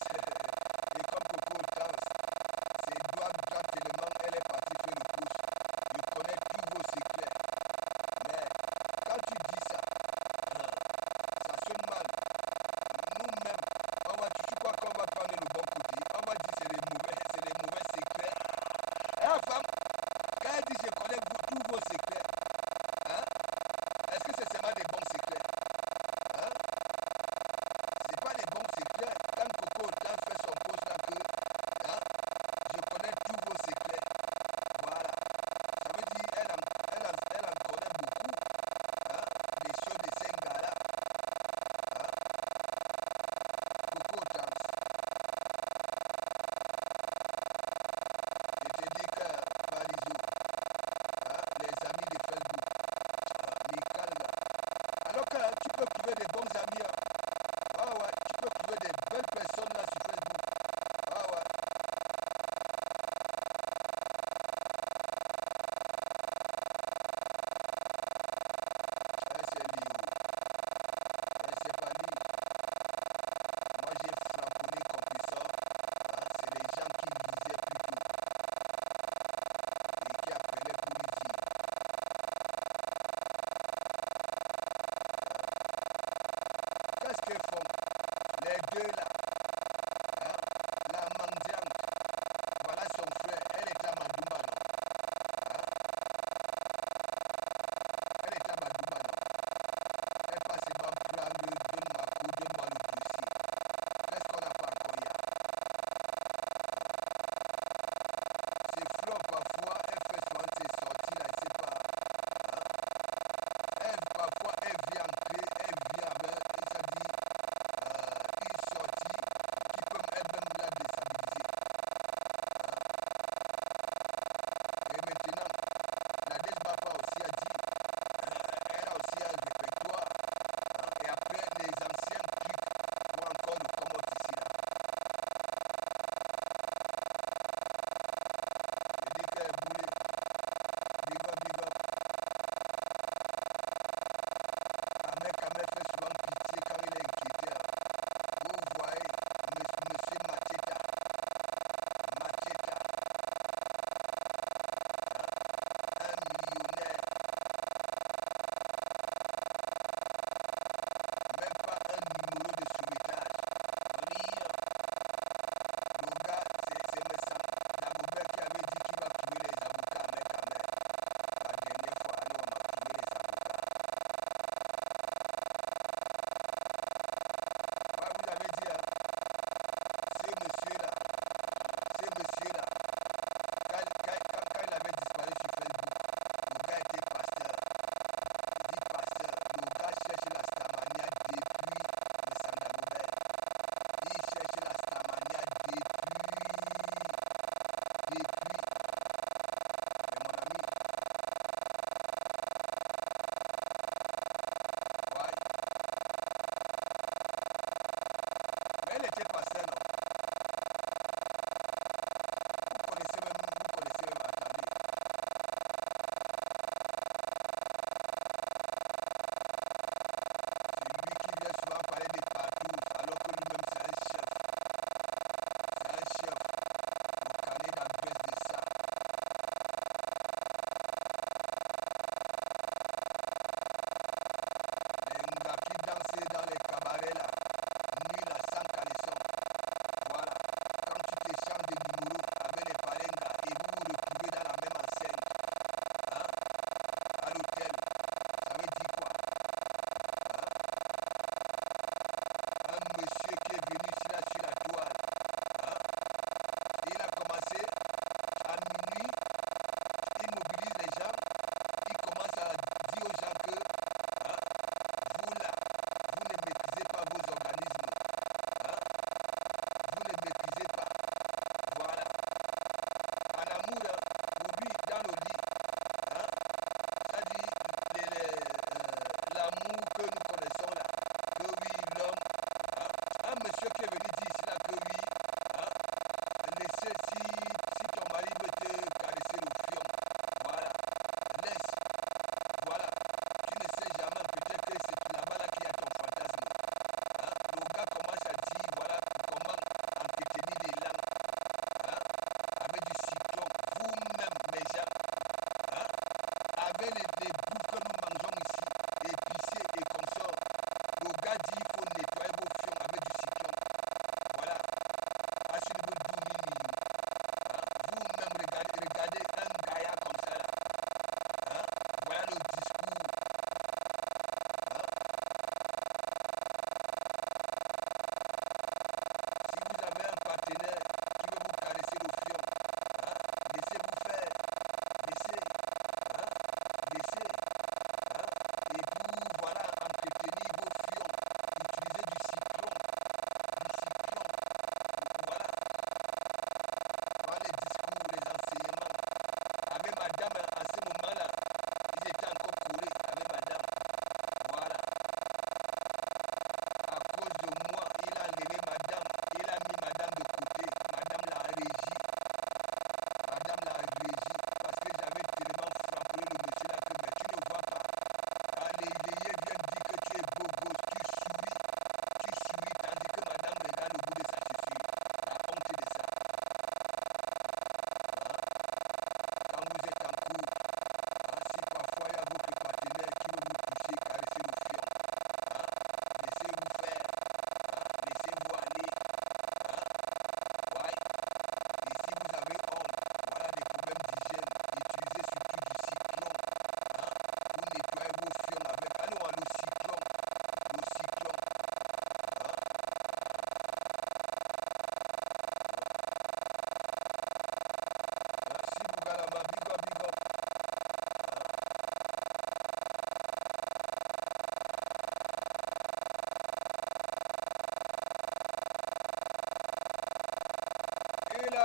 c'est droit tellement elle est partie faire le pouce. Je connais tous vos secrets. Mais quand tu dis ça, ça sonne mal. Nous-mêmes, on va, tu crois qu'on va prendre le bon côté. On va dire c'est les mauvais secrets. Et la femme, quand elle dit je connais tous vos secrets, hein? Est-ce que c'est seulement des bons secrets? Hein? C'est pas des bons secrets. Quand Coco Otas fait son post là que, hein, je connais tous vos secrets. Voilà. Ça veut dire elle en connaît beaucoup. Hein, des choses de ces gars-là. Hein? Coco Otas. Je te dis que Barizo, hein, les amis de Facebook, hein, les calmes. Alors que tu peux trouver des bons amis. Hein. Ah ouais, tu peux trouver des belles personnes là sur Facebook. Ah ouais. C'est lui. C'est pas lui. Moi j'ai framponné comme ça. Hein, c'est les gens qui lisaient plutôt. Et qui appelaient pour lui dire. deux là. Hein? La mendiante. Voilà son frère. Elle est à Madouba, non? Hein? Elle est à Madouba, non? Elle passe par prendre, donne-moi coup, donne-moi le dossier. Qu'est-ce qu'on n'a pas encore là? C'est Flo parfois, elle fait souvent ses sorties là, je sais pas. Hein? Parfois, elle vient entrer, elle vient avec, ça dit, une sortie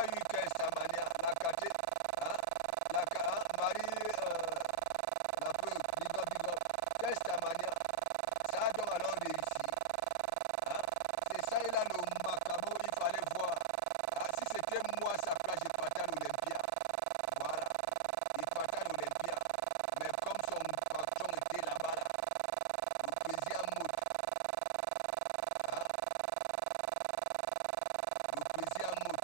a eu Kestamania, la Kate, hein, Marie, la peu, big up, Kestamania, ça a donc alors réussi. Hein? C'est ça, il a le macabo, il fallait voir. Ah, si c'était moi à sa place, je partais à l'Olympia. Voilà, il partait à l'Olympia. Mais comme son patron était là-bas, là, le président Mout, hein? Le président Mout,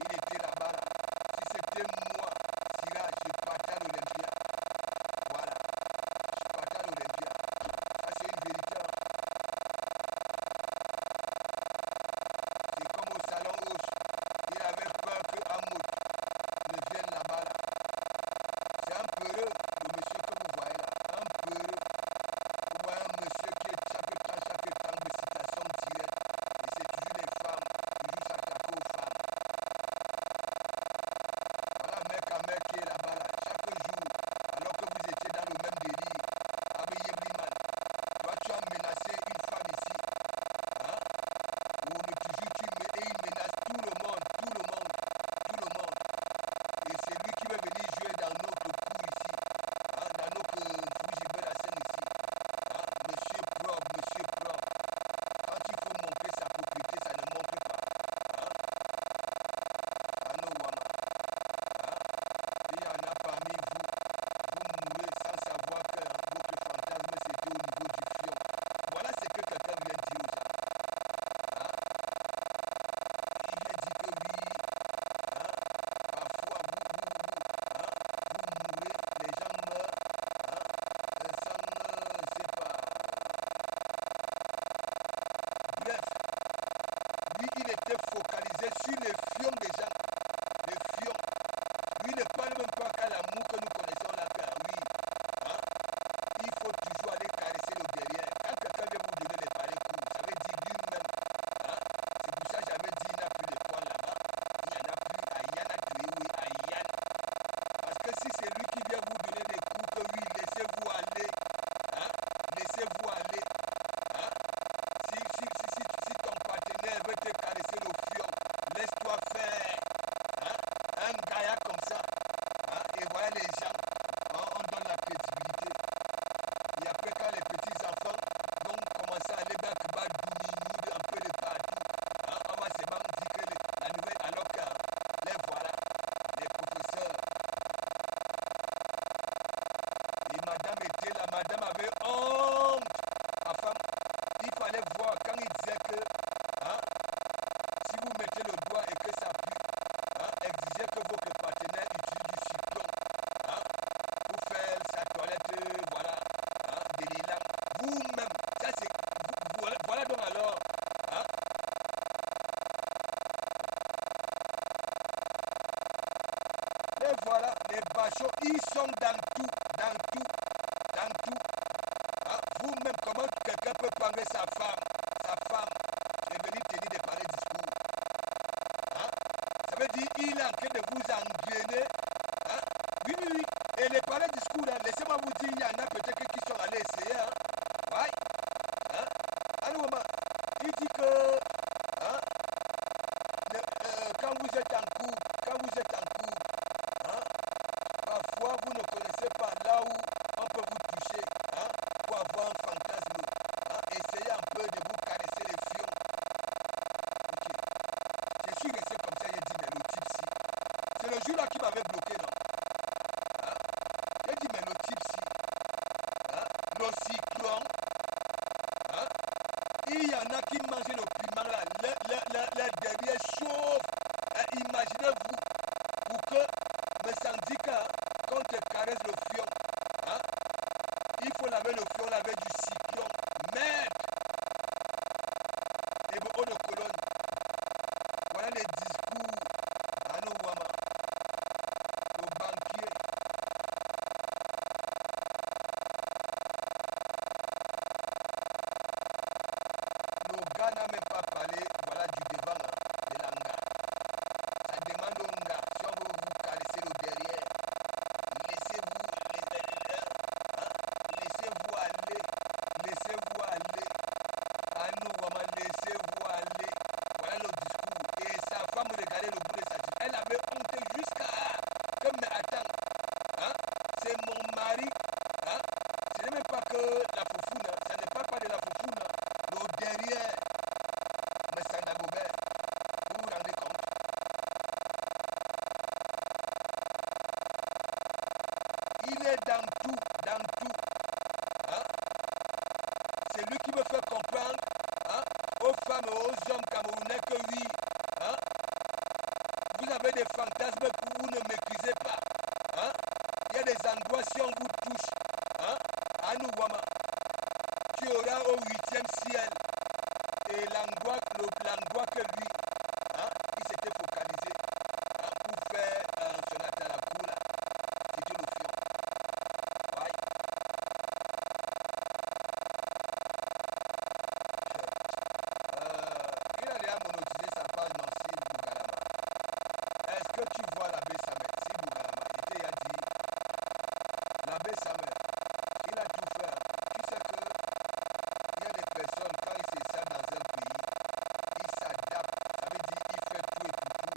il était là-bas, là. Si c'était moi, Sira, je partais à l'Olympia. Voilà, je partais à l'Olympia. Ça, c'est une vérité. Hein? C'est comme au salon Hoche. Il avait peur que Hamoud ne vienne là-bas. Là. C'est un peureux, le monsieur que vous voyez là. Un peureux. Vous voyez un monsieur qui est chaque temps de citation directe. Et c'est toujours les femmes. Toujours s'attaquer aux femmes. Voilà un mec à mec qui est là-bas. Là. Chaque jour, alors que vous étiez dans le même délire. Avec Yebliman. Toi, tu as menacé une femme ici. Hein? Ou toujours et il menace tout le monde. Et c'est lui qui veut venir jouer dans notre cour ici, hein, dans notre Fougibé la scène ici. Hein, monsieur propre. Quand il faut montrer sa propriété, ça ne montre pas. Hein? Ano Wama. Hein? Il y en a parmi vous, vous mourrez sans savoir que votre fantasme c'était au niveau du fion. Voilà ce que quelqu'un vient de dire aux gens. Hein? Il vient dire que oui, hein, parfois vous mourrez, les gens meurent, hein, sans, je sais pas. Bref, lui il était focalisé sur les fions des gens, les fions. Lui ne parle même pas qu'à l'amour que nous connaissons là, car oui, hein, il faut toujours aller caresser le derrière. Quand quelqu'un vient vous donner les palais courts, ça veut dire lui-même. Hein? C'est pour ça que j'avais dit il n'y a plus de points là-bas. Il n'y en a plus. Ayan a tué, oui, Ayan. Parce que si c'est lui qui vient vous donner des coups, que oui, laissez-vous aller. Hein? Laissez-vous aller. Hein? Si ton partenaire veut te caresser le fion, laisse-toi faire. Hein? Un gars comme ça. Hein? Et voilà les gens. Hein? On donne la crédibilité. Et après, quand les petits enfants vont commencer à aller dans le bas un peu de partout, hein, on va se dire que la nouvelle, alors que les voilà, les professeurs. Et madame était là, madame avait honte. Enfin, il fallait voir quand il disait que, hein, si vous mettez le doigt et que ça pue, hein, exigez que votre partenaire utilise du citron, hein, pour faire sa toilette, voilà. Hein, des lilas, vous-même, ça c'est, voilà donc alors, hein, et voilà, les bachos, ils sont dans tout, hein, vous-même, comment quelqu'un peut prendre sa femme, est venue tenir des pareils discours, hein, ça veut dire, il est en train de vous engrainer, hein, oui, et les pareils discours là, laissez-moi vous dire, il y en a peut-être qui sont allés essayer, hein, ouais, hein, alors, il dit que, hein, quand vous êtes en cours, hein, parfois vous ne connaissez pas là où on peut vous toucher, hein, pour avoir un fantasme, hein, essayez un peu de vous caresser les fions. Ok, je suis resté comme ça, j'ai dit, mais le type si, c'est le jour là qui m'avait bloqué, non, hein, j'ai dit, mais le type si, hein, le cyclone, hein, il y en a qui mangent le piment là, leur derrière chauffe. Hein, imaginez-vous, pour que me sentir quand on te caresse le fion, hein, il faut laver le fion avec du cyclone, maître, et beaucoup de colonne. Voilà les discours à nos Wama, le banquier. Le gars n'a même pas parlé, voilà, du devant, hein, de l'anga. Ça demande au gars, si on veut vous caresser le derrière, laissez-vous aller. À nous, maman, laissez-vous aller. Voilà le discours. Et sa femme regardait le bout de sa tête. Elle a c'est mon mari. Hein? Ce n'est même pas que la foufoune, ça ne parle pas de la foufoune. Le derrière, mais Sanda Gobert, vous vous rendez compte? Il est dans tout, dans tout. Hein? C'est lui qui me fait comprendre, hein, aux femmes et aux hommes camerounais que oui, hein, vous avez des fantasmes que vous ne maîtrisez pas. Hein? Il y a des endroits, si on vous touche, hein, à Nouwama, tu auras au 8e ciel. Et l'endroit que lui, hein, il s'était focalisé, hein, pour faire son atalakou là, c'était le fion. Ouais. Il a déjà monétisé sa page dans Sib Bougalama. Est-ce que tu vois l'abbé Samet? Sib Bougalama, il t'a dit, l'abbé Samet, il a tout fait. Tu sais que il y a des personnes, quand ils s'installent dans un pays, ils s'adaptent. Ça veut dire qu'il fait tout et pour tout,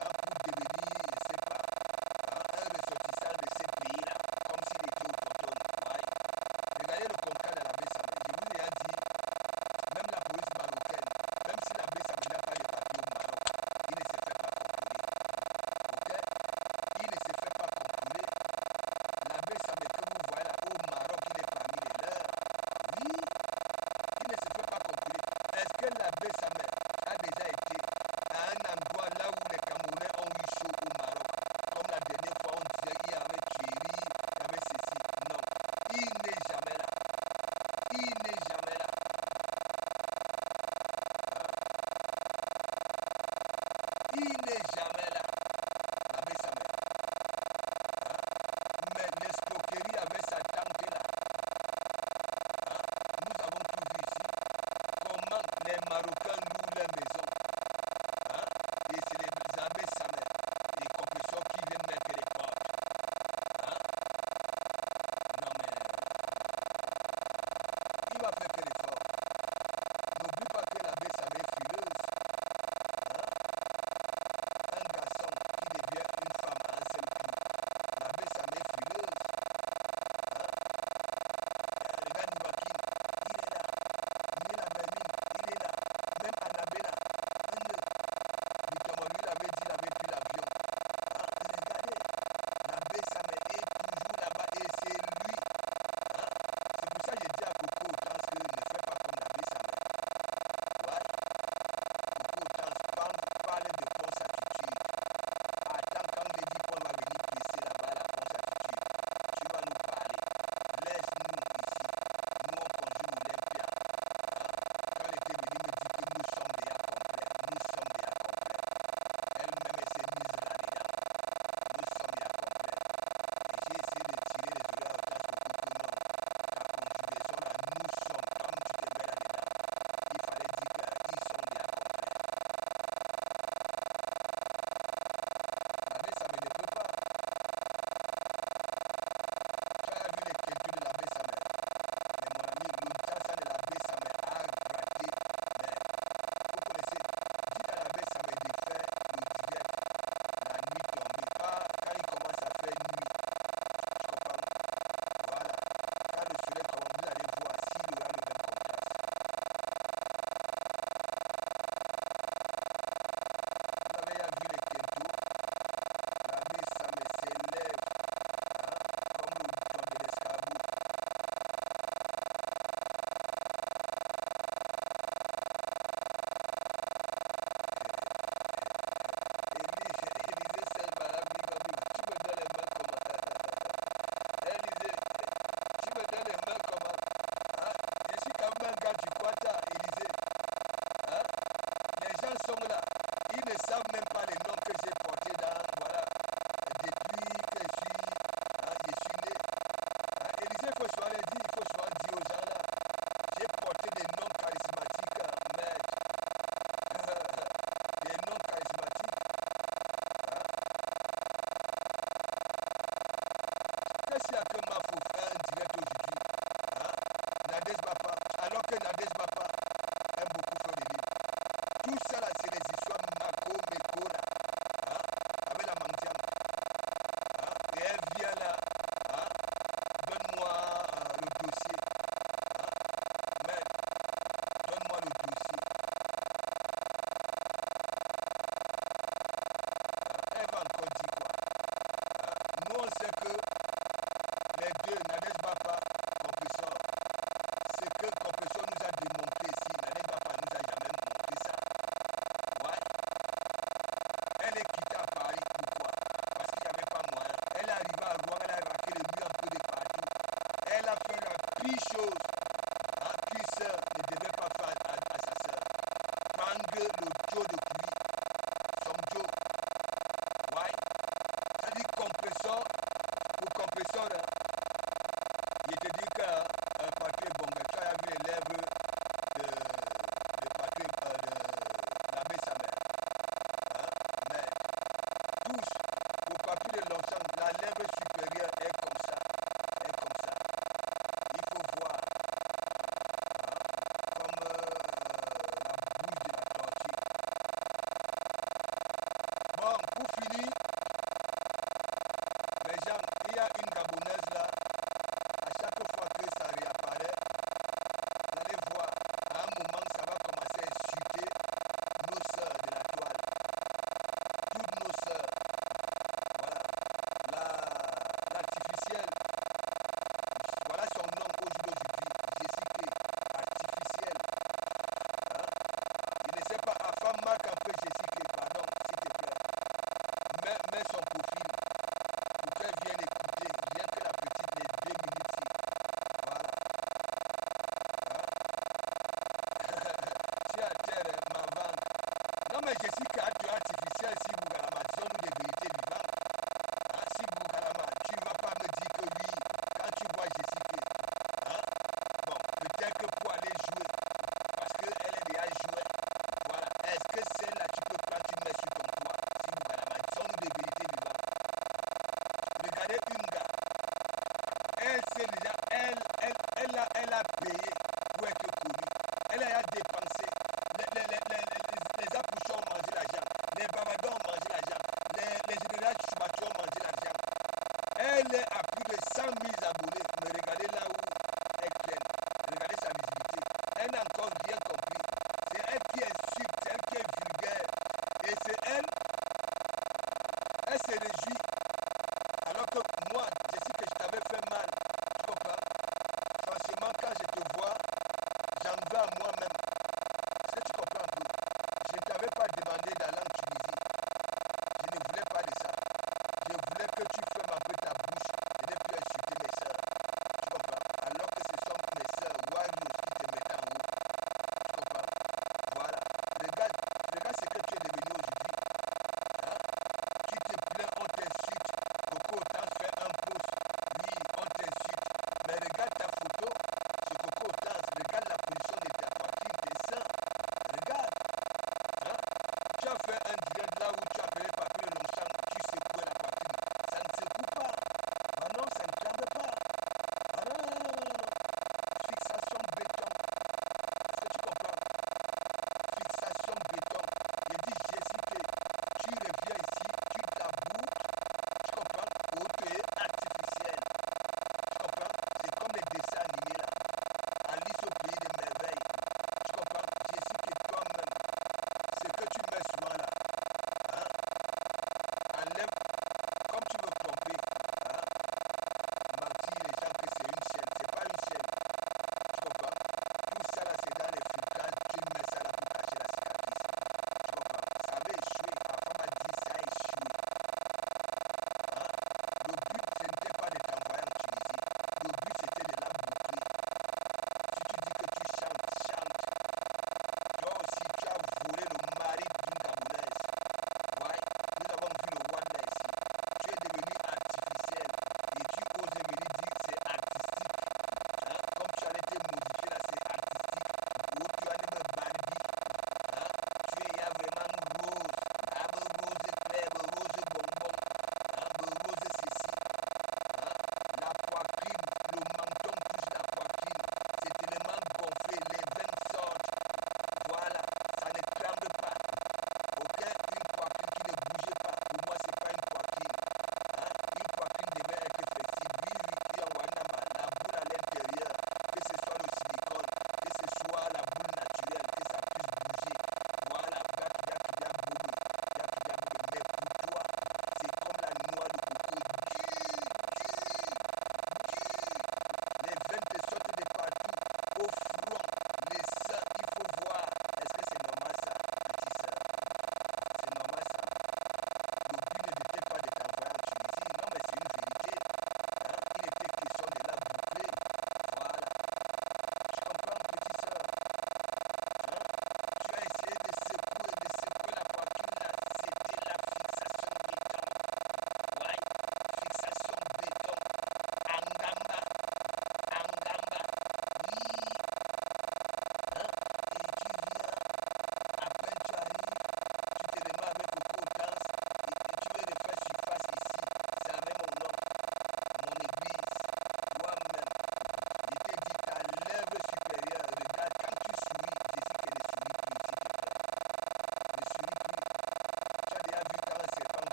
hein, pour devenir, je ne sais pas, hein, un ressortissant de ce pays-là, comme s'il était autochtone. Ouais. Regardez le concret de l'abbé Samet. Je vous ai dit, même la police marocaine, même si l'abbé Samet n'a pas de papier au Maroc, il ne se fait pas contrôler. Ok? Il ne se fait pas contrôler. L'abbé Samet que vous voyez là au Maroc, il est parmi les leurs. Oui, il ne se fait pas contrôler. Est-ce que l'abbé Samet a déjà été à un endroit là où les Camerounais ont eu chaud au Maroc? Comme la dernière fois, on disait qu'il y avait Thierry, il y avait ceci. Non, il n'est jamais là. Il n'est jamais là. Il n'est jamais là, l'abbé Samet. Hein? Mais l'escroquerie avec sa tante là, hein? Nous avons tout vu ici. Comment les Marocains louent leur maison. Hein? Et c'est les abbés Samet, les compresseurs qui viennent mettre les portes. Hein? Non mais, il va faire quel effort? N'oublie pas que l'abbé Samet est fileuse. Hein? Un garçon qui devient une femme en un seul coup. L'abbé Samet est fileuse. Hein? Regarde Nibakin, il est là. Nila Bermine, il est là. Même Annabella, Nicolas, lui, il avait dit, il avait pris l'avion. Hein? Regardez, l'abbé Samet est toujours là-bas et c'est lui. Hein? C'est pour ça que j'ai dit à Coco Tans que ne fais pas comme l'abbé Samet. Ouais. Coco Tans parle de Ponce Attitude. Attends quand les dit Paul va venir pisser là-bas à la Ponce Attitude. Tu vas nous parler. Laisse-nous ici. Nous on conjugue Olympia. Hein? Quand elle était venue me dire que nous sommes déjà complets. Nous sommes déjà complets. Elle-même elle s'est mise là-dedans. Nous sommes déjà complets. Et j'ai essayé de tirer les oreilles au temps que non. Ta conjugaison là, nous sommes, comme tu te mets là-dedans. Il fallait dire qu'ils sont déjà complets. L'abbé Samet ne peut pas. Tu as vu les calculs de l'abbé Samet. Mais mon ami, l'audience de l'abbé Samet a gratté. Mais vous connaissez, dites à l'abbé Samet de faire le direct la nuit tombée. Pas quand il commence à faire nuit. Tu comprends? Voilà. Quand le soleil commence, vous allez voir s'il y aura le même contraste. Vous avez déjà vu les Kento. L'abbé Samet s'élève, hein, comme le toit de l'escabeau. Élisée Selma, tu me donnes les mains comment? Élisée, tu me donnes les mains comment? Hein? Je suis quand même un gars du Quata, Élisée. Hein? Les gens sont là. Ils ne savent même pas les noms que j'ai portés dans, voilà, depuis que je suis né. Hein? Élisée, il faut souvent les dire, il faut souvent dire aux gens là, j'ai porté des noms charismatiques, maître. Des noms charismatiques. Hein? Qu'est-ce qu'il y a que Mafo fait un direct aujourd'hui? Hein? Nadez Bapa, alors que Nadez Bapa aime beaucoup faire des livres. Tout ça là, c'est les histoires Mako, Meko là. Hein? Avec la Mandiam. Hein? Et elle vient là. Hein? ce que les deux, Nadège Bapa, Compressor, ce que Compressor nous a démontré ici, Nadège Bapa nous a jamais montré ça. Ouais. Elle est quittée à Paris, pourquoi? Parce qu'il n'y avait pas moyen. Elle est arrivée à Rouen, elle a raqué les murs un peu de partout. Elle a fait la pire chose qu'une sœur ne devait pas faire à sa sœur. Prendre le Joe de pluie, son Joe. Ouais. Ça dit compresseur, pour compresseur, il te dit que Patrick Bonga, tu as vu les lèvres de Patrick, de l'abbé Samer. Mais tous, au papier de l'ensemble, la lèvre supérieure est comme ça. Est comme ça. Il faut voir. Comme la bouche de la tortue. Bon, pour finir, les gens, il y a une Gabonaise là, à chaque fois que ça réapparaît, vous allez voir, à un moment, ça va commencer à insulter nos sœurs de la toile. Toutes nos sœurs. Voilà. L'artificielle, voilà son nom aujourd'hui, Jessica, artificielle. Il ne sait pas, à femme marque un peu Jessica, pardon, s'il te plaît. Mets son profil pour qu'elle vienne écouter, rien que la petite, les 2 minutes ici. Voilà. Tu as terre, ma vente. Non mais Jessica, tu es artificielle si vous Galama, disons-nous des vérités vivantes. Si vous Galama, tu ne vas pas me dire que oui, quand tu vois Jessica. Bon, peut-être que pour aller jouer, parce qu'elle est déjà jouée. Voilà. Est-ce que celle-là, tu peux pas, tu mets sur ton toit, si vous Galama, disons-nous des vérités vivantes. Regardez une gars. Elle sait déjà, elle a payé pour être connue. Elle a dépensé. Les apouchons ont mangé l'argent. Les babadons ont mangé l'argent. Les généraux Choubatou ont mangé l'argent. Elle est à plus de 100 000 abonnés. Mais regardez là où elle traîne. Regardez sa visibilité. Elle n'a encore rien compris. C'est elle qui insulte, c'est elle qui est vulgaire. Et c'est elle. Elle se réjouit. Alors que moi, je sais que je t'avais fait mal. Tu comprends? Franchement, quand je te vois, j'en veux à moi-même. Est-ce que tu comprends un peu? Je ne t'avais pas demandé d'aller en Tunisie. Je ne voulais pas de ça. Je voulais que tu fermes un peu ta bouche et ne plus insulter mes soeurs. Tu comprends? Alors que ce sont mes soeurs Warriors qui te mettent en haut. Tu comprends? Voilà. Regarde ce que tu es devenu aujourd'hui. Tu te plains, on t'insulte. Coco Otan fait un pouce. Oui, on t'insulte. Mais regarde ta photo. Ce Coco Otan, regarde la position de ta poitrine, tes seins. Regarde. Tu as fait un direct là où tu as appelé Papier Longchamp, tu secouais la poitrine. Ça ne secoue pas. Ah non, ça ne tremble pas. Ah non. Fixation béton. Est-ce que tu comprends? Fixation béton. Il dit Jessica, tu reviens ici, tu t'aboutes. Tu comprends? Auto est artificiel. Tu comprends? C'est comme les dessins animés là. Alice au pays des merveilles. Tu comprends? Jessica, toi-même. Ce que tu mets souvent là,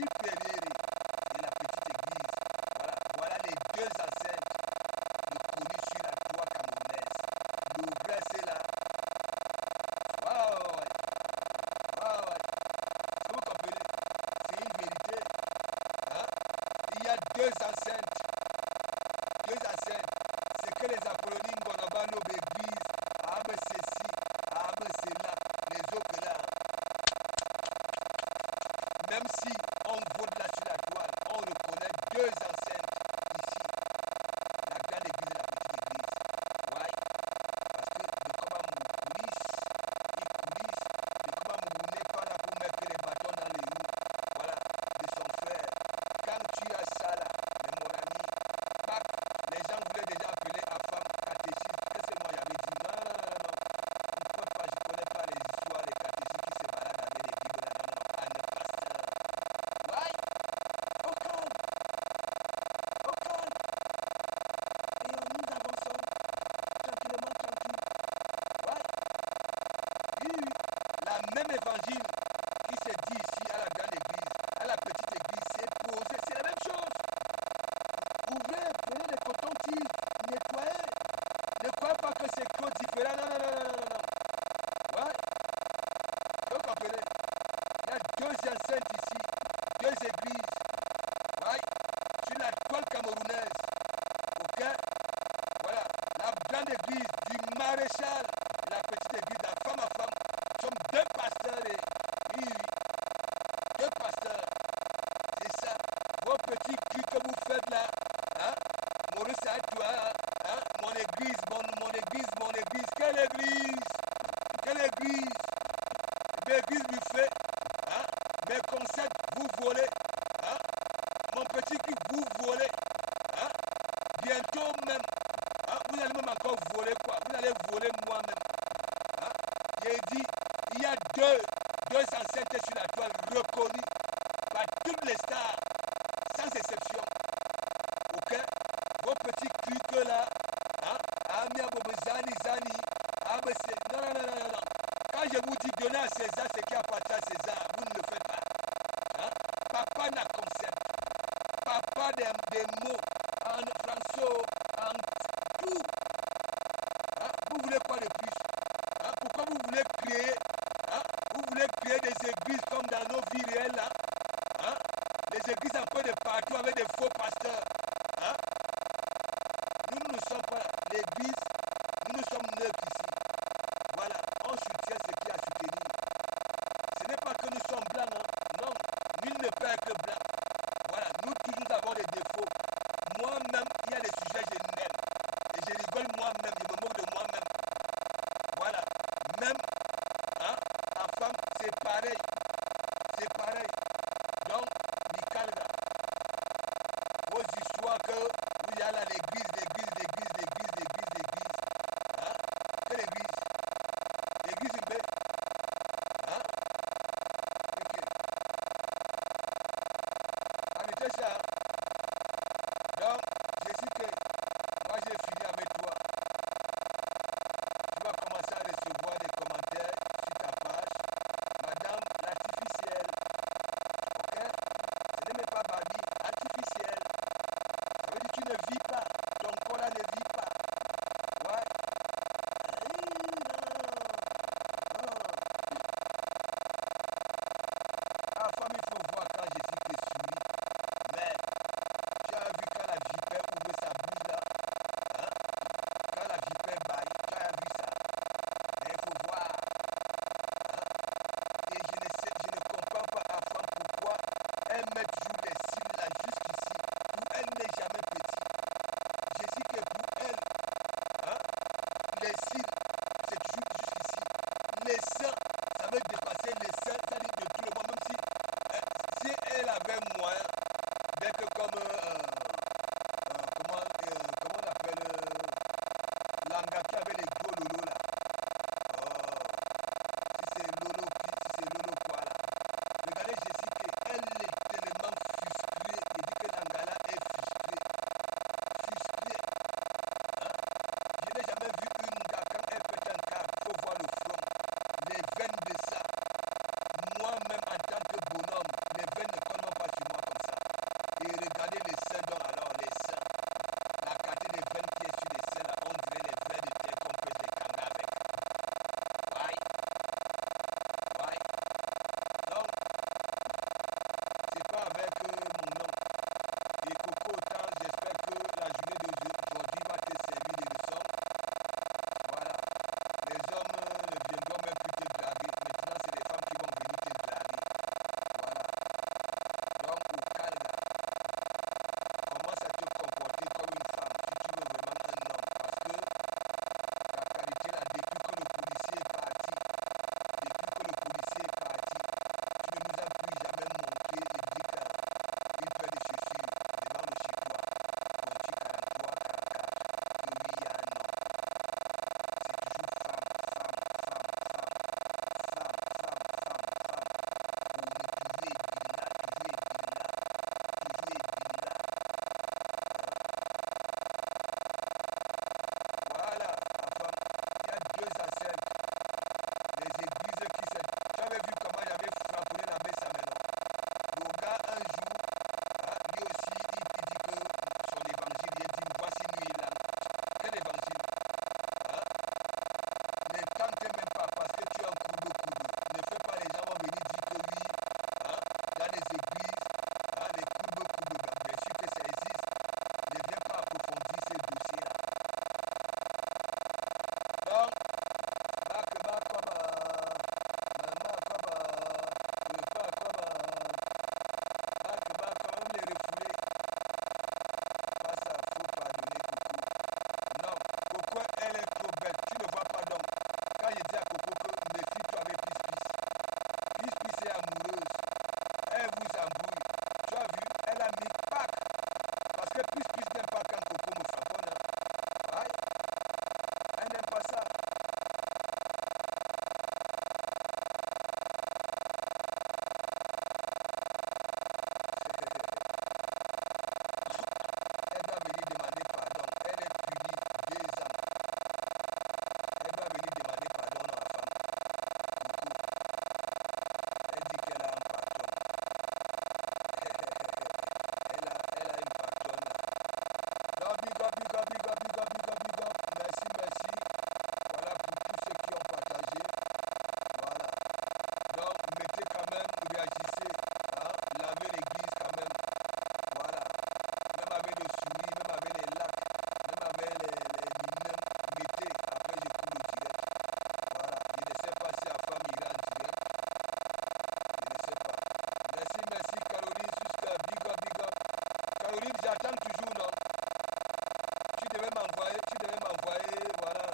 supérieure et la petite église. Voilà, voilà les deux enceintes reconnues sur la toile camerounaise. Le vrai, c'est là. Waouh, ouais. Waouh, ouais. Est-ce que vous comprenez? C'est une vérité. Hein? Il y a deux enceintes. Deux enceintes. C'est que les Apolloniques Bonabano l'église, Abe ceci, Abe cela, les autres là. Même si on vote là sur la toile, on reconnaît deux enceintes ici. La grande église et la petite église. Ouais. Parce que le combat coulisse, le combat n'est pas là pour mettre les bâtons dans les roues. Voilà, de son frère. Quand tu as ça là, mais mon ami, pac, les gens voulaient déjà appeler à femme catéchisme. Qu'est-ce que moi j'avais dit? Non, non, non, non. Je ne peux pas, je ne connais pas les histoires des catéchistes qui se baladent avec les Bibles. Non, non, non, un pasteur. Ouais, au calme, au calme. Et nous avançons tranquillement, tranquille. Ouais. Oui, la même évangile qui se dit ici à la grande église, à la petite église, c'est posé, c'est la même chose. Ouvrez, prenez des cotons-tiges, nettoyez. Ne croyez pas que c'est que différent. Non, non, non, non, non, non. Ouais. Vous comprenez? Il y a deux enceintes ici, deux églises. Ouais. Sur la toile camerounaise. Ok? Voilà. La grande église du maréchal, la petite église, la femme à femme. Nous sommes deux pasteurs et oui, oui. Deux pasteurs. C'est ça. Vos petits culs que vous faites là. Hein? Maurice à toi. Hein? Mon église, mon église, mon église. Quelle église? Quelle église? L'église lui fait. Hein? Mes concepts, vous volez. Hein? Mon petit cul, vous volez. Hein? Bientôt même. Hein? Vous allez même encore voler quoi? Vous allez voler moi-même. Hein? J'ai dit, il y a deux enceintes sur la toile reconnues par toutes les stars, sans exception. Ok? Vos petits clics là, hein? Amia Bobezani, Zani, ABC. Non, non, non, non, non. Quand je vous dis donner à César ce qui appartient à César, vous ne le faites pas. Hein? Papa n'a concept. Papa des mots en français, en tout. Hein? Vous voulez quoi de plus? Hein? Pourquoi vous voulez créer? Hein? Vous voulez créer des églises comme dans nos vies réelles là? Hein? Les églises un peu de partout avec des faux pasteurs. Hein? Nous ne sommes pas l'église, nous sommes neutres ici. Voilà, on soutient ce qui a soutenu. Ce n'est pas que nous sommes blancs, hein? Non, nul ne peut être blanc. Voilà, nous toujours avons des défauts. Moi-même, il y a des sujets que je n'aime. Et je rigole moi-même, je me moque de moi-même. Voilà, même hein, en femme, c'est pareil. C'est pareil. Donc, Nikalga, vos histoires que vous y allez à l'église, hein? Quelle église? L'église humaine. Hein? Ok. Arrêtez ça. Donc, je sais que moi j'ai fini avec toi. Tu vas commencer à recevoir des commentaires sur ta page. Madame l'artificielle. Ok? Ce n'est même pas Barbie, artificielle. Ça veut dire que tu ne vis pas. Ton corps là ne vit pas. Ouais. La femme, il faut voir quand Jésus te sourit. Mais tu as vu quand la vipère ouvre sa bouche là. Hein? Quand la vipère baille, tu as vu ça. Mais il faut voir. Hein? Et je ne comprends pas à femme pourquoi elle met toujours des cils là jusqu'ici, où elle n'est jamais petite. Je sais que pour elle, hein, les cils, c'est toujours jusqu'ici. Les seins, ça veut dépasser les seins, ça dit de tout le monde, même si elle avait moyen d'être comme, comment on appelle, l'angaki avec les gros lolos là. Si c'est lolo, si c'est lolo quoi là. Regardez Jessica, elle est tellement frustrée, et dit que l'angala est frustrée. Frustrée. Hein? Je n'ai jamais vu une gars quand elle pète un câble, il faut voir le front. Les veines de ça. Moi-même en tant que bonhomme, les veines ne collent pas t'attends toujours, non? Tu devais m'envoyer, voilà,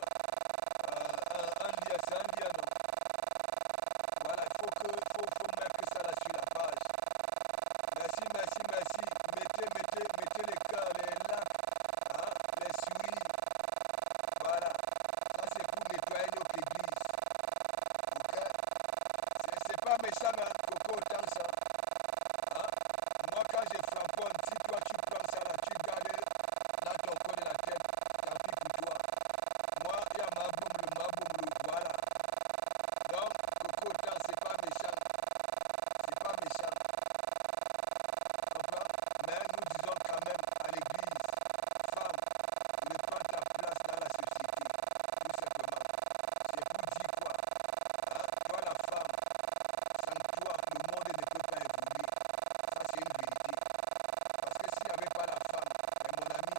un lien, c'est un lien, non? Voilà, faut mettre ça là sur la page. Merci. Mettez les cœurs, les lacs, hein, les souris. Voilà. Ça c'est pour nettoyer notre église. Ok? C'est pas méchant, hein, Coco, autant ça. Hein? Moi quand je flamponne, si toi tu prends ça là, tu gardes dans ton coin de la tête, tant pis pour toi. Moi, il y a ma boum, voilà. Donc, Coco, autant c'est pas méchant. C'est pas méchant. Comprends? Mais nous disons quand même à l'église, femme, reprends ta place dans la société. Tout simplement. C'est pour dire quoi? Hein? Toi la femme, sans toi, le monde ne peut pas évoluer. Ça c'est une vérité. Parce que s'il n'y avait pas la femme, et mon ami,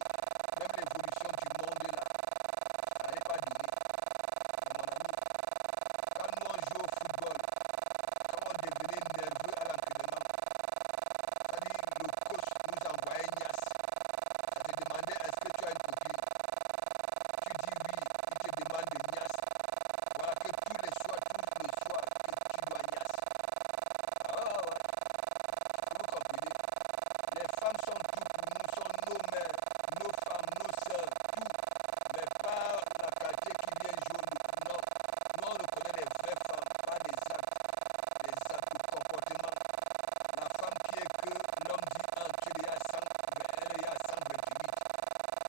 même l'évolution du monde là, ça n'allait pas donner. Et mon ami, quand nous on joue au football, quand on devenait nerveux à l'entraînement, c'est-à-dire le coach nous envoyait Nias. Ça te demandait est-ce que tu as une copine? Tu dis oui, il te demande de Nias. Voilà que tous les soirs, que tu dois Nias. Ah ouais, vous comprenez? Les femmes sont tout pour nous, sont nos mères, nos femmes, nos sœurs, tout. Mais pas la qualité qui vient jaune. Non, nous on reconnaît les vraies femmes, pas des actes de comportement. La femme qui est que l'homme dit un, tu es à 100, mais elle est à 128.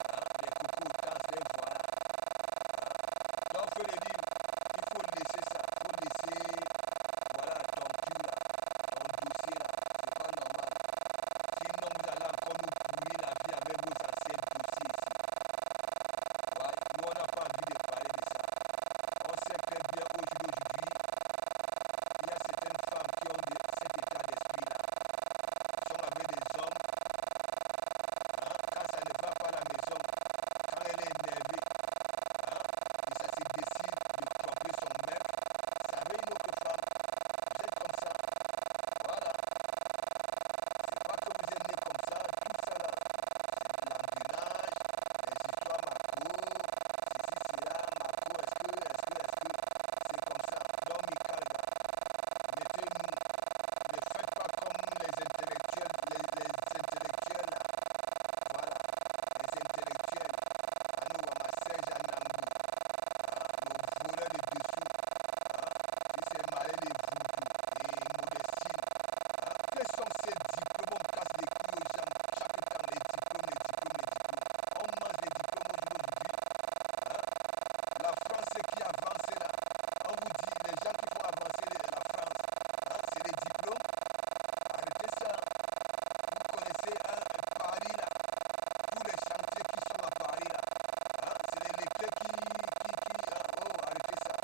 Hein? Les cocos, les voilà. Hein? Donc, il faut le dire, il faut laisser ça, il faut laisser, voilà, ton cul là, ton dossier là, c'est pas normal. Sinon, vous allez encore nous pourrir la vie avec vos anciens dossiers ici. Ouais, nous, on n'a pas envie de parler de ça. On sait très bien aujourd'hui, il y a certaines femmes qui ont cet état d'esprit-là. Sont avec des hommes, hein, quand ça ne va pas à la maison, quand elle est énervée, hein, et ça se décide de tromper son mec, ça veut une autre femme. Vous êtes comme ça. Voilà. C'est pas que vous êtes né comme ça, tout ça là. C'est l'engrenage, les histoires Marco, ceci, cela, Marco, est-ce que, c'est comme ça. Donc, Michael, mettez-nous, ne faites pas comme les intellectuels, les intellectuels là. Voilà, les intellectuels, à nous, à Serge Anangou, hein, le voleur de dessous, hein, qui s'est malé les voodoo et Modestine. Hein, quels sont ces diplômes? On casse les couilles aux gens chaque temps, les diplômes. On mange les diplômes aujourd'hui. Hein. La France qui avance là, on vous dit, les gens qui font avancer la France, hein, c'est les diplômes. Arrêtez ça. Vous connaissez Paris là, tous les chantiers qui sont à Paris là, hein, c'est les lecteurs qui hein, oh, arrêtez ça.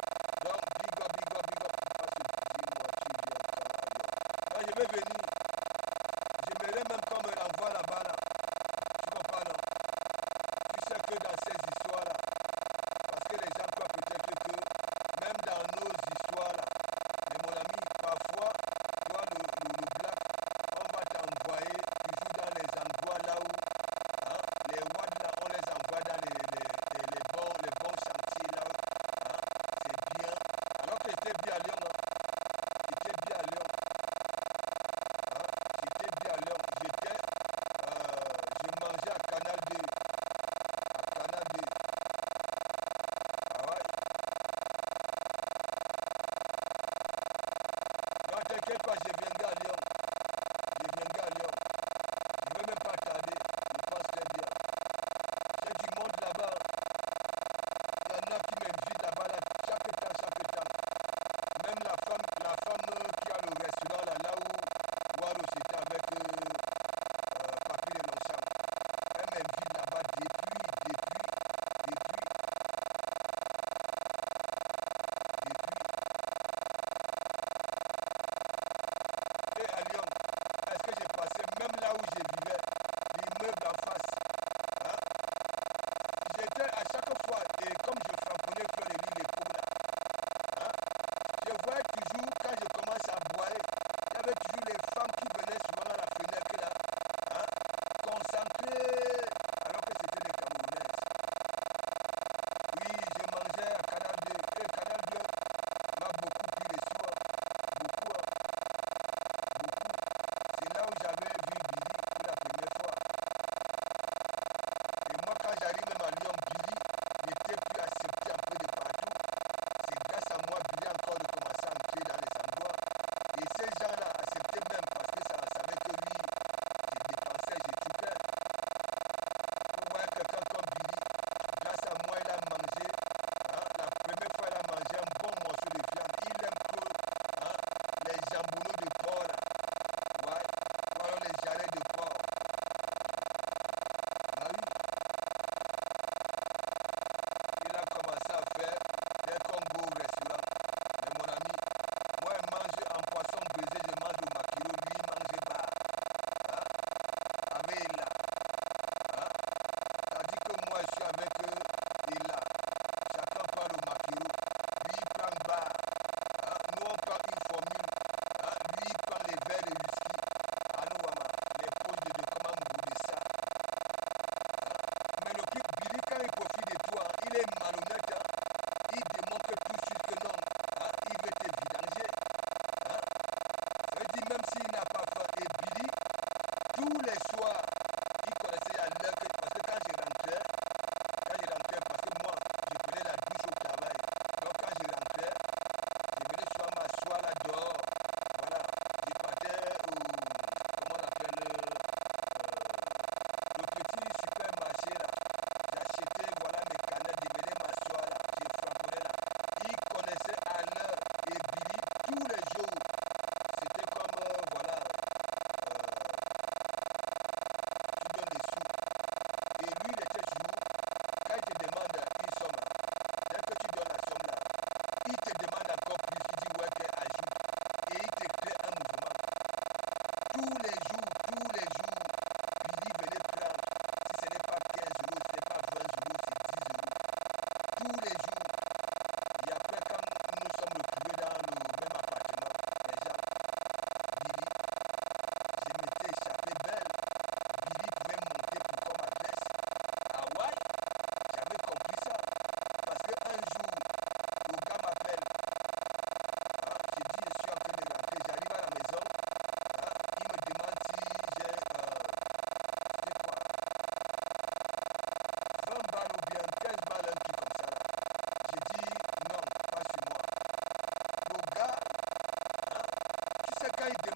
Donc, big up, pas ce petit voiture bien calme. Là, je vais venir, j'aimerais même qu'on me renvoie là-bas là, tu comprends non? Tu sais que dans ces histoires là, parce que les gens croient peut-être que, même dans nos histoires là, mais mon ami, parfois, toi le black, on va t'envoyer toujours dans les endroits là où, hein, les wads là, on les envoie dans les bons chantiers là, hein, c'est bien. Alors que j'étais bien à Lyon, hein. J'étais bien à Lyon. est malhonnête, hein. Il démontre tout de suite que non, hein, il veut te vidanger. Hein. Ça veut dire même s'il n'a pas faim. Et Billy, tous les soirs, il connaissait à l'heure que, parce que quand je rentrais, parce que moi, je prenais la douche au travail. Donc quand je rentrais, je venais souvent m'asseoir là dehors. Voilà, je partais au, comment on appelle, le petit supermarché là. J'achetais, voilà, mes canettes, je venais m'asseoir là, je frapponnais là. Il connaissait à l'heure et Billy tous les jours. C'était comme, voilà, tu donnes des sous. Et lui, il était toujours, quand il te demande une somme, dès que tu donnes la somme là, il te demande encore plus, il dit ouais, qu'elle ajoute. Et il te crée un mouvement. Tous les jours, Billy venait prendre, si ce n'est pas 15 euros, ce n'est pas 20 euros, c'est 10 euros. Tous les jours. Et après, quand nous sommes retrouvés dans le même appartement, les gens, Billy, je m'étais échappé belle. Billy pouvait monter pour qu'on m'adresse. Ah ouais, j'avais compris ça. Parce qu'un jour, le gars m'appelle. Hein, je dis, je suis en train de rentrer. J'arrive à la maison. Hein, il me demande si j'ai, c'était quoi, 20 balles ou bien 15 balles, un truc comme ça. Là. J'ai dit, non, pas sur moi. Le gars, hein, tu sais quand il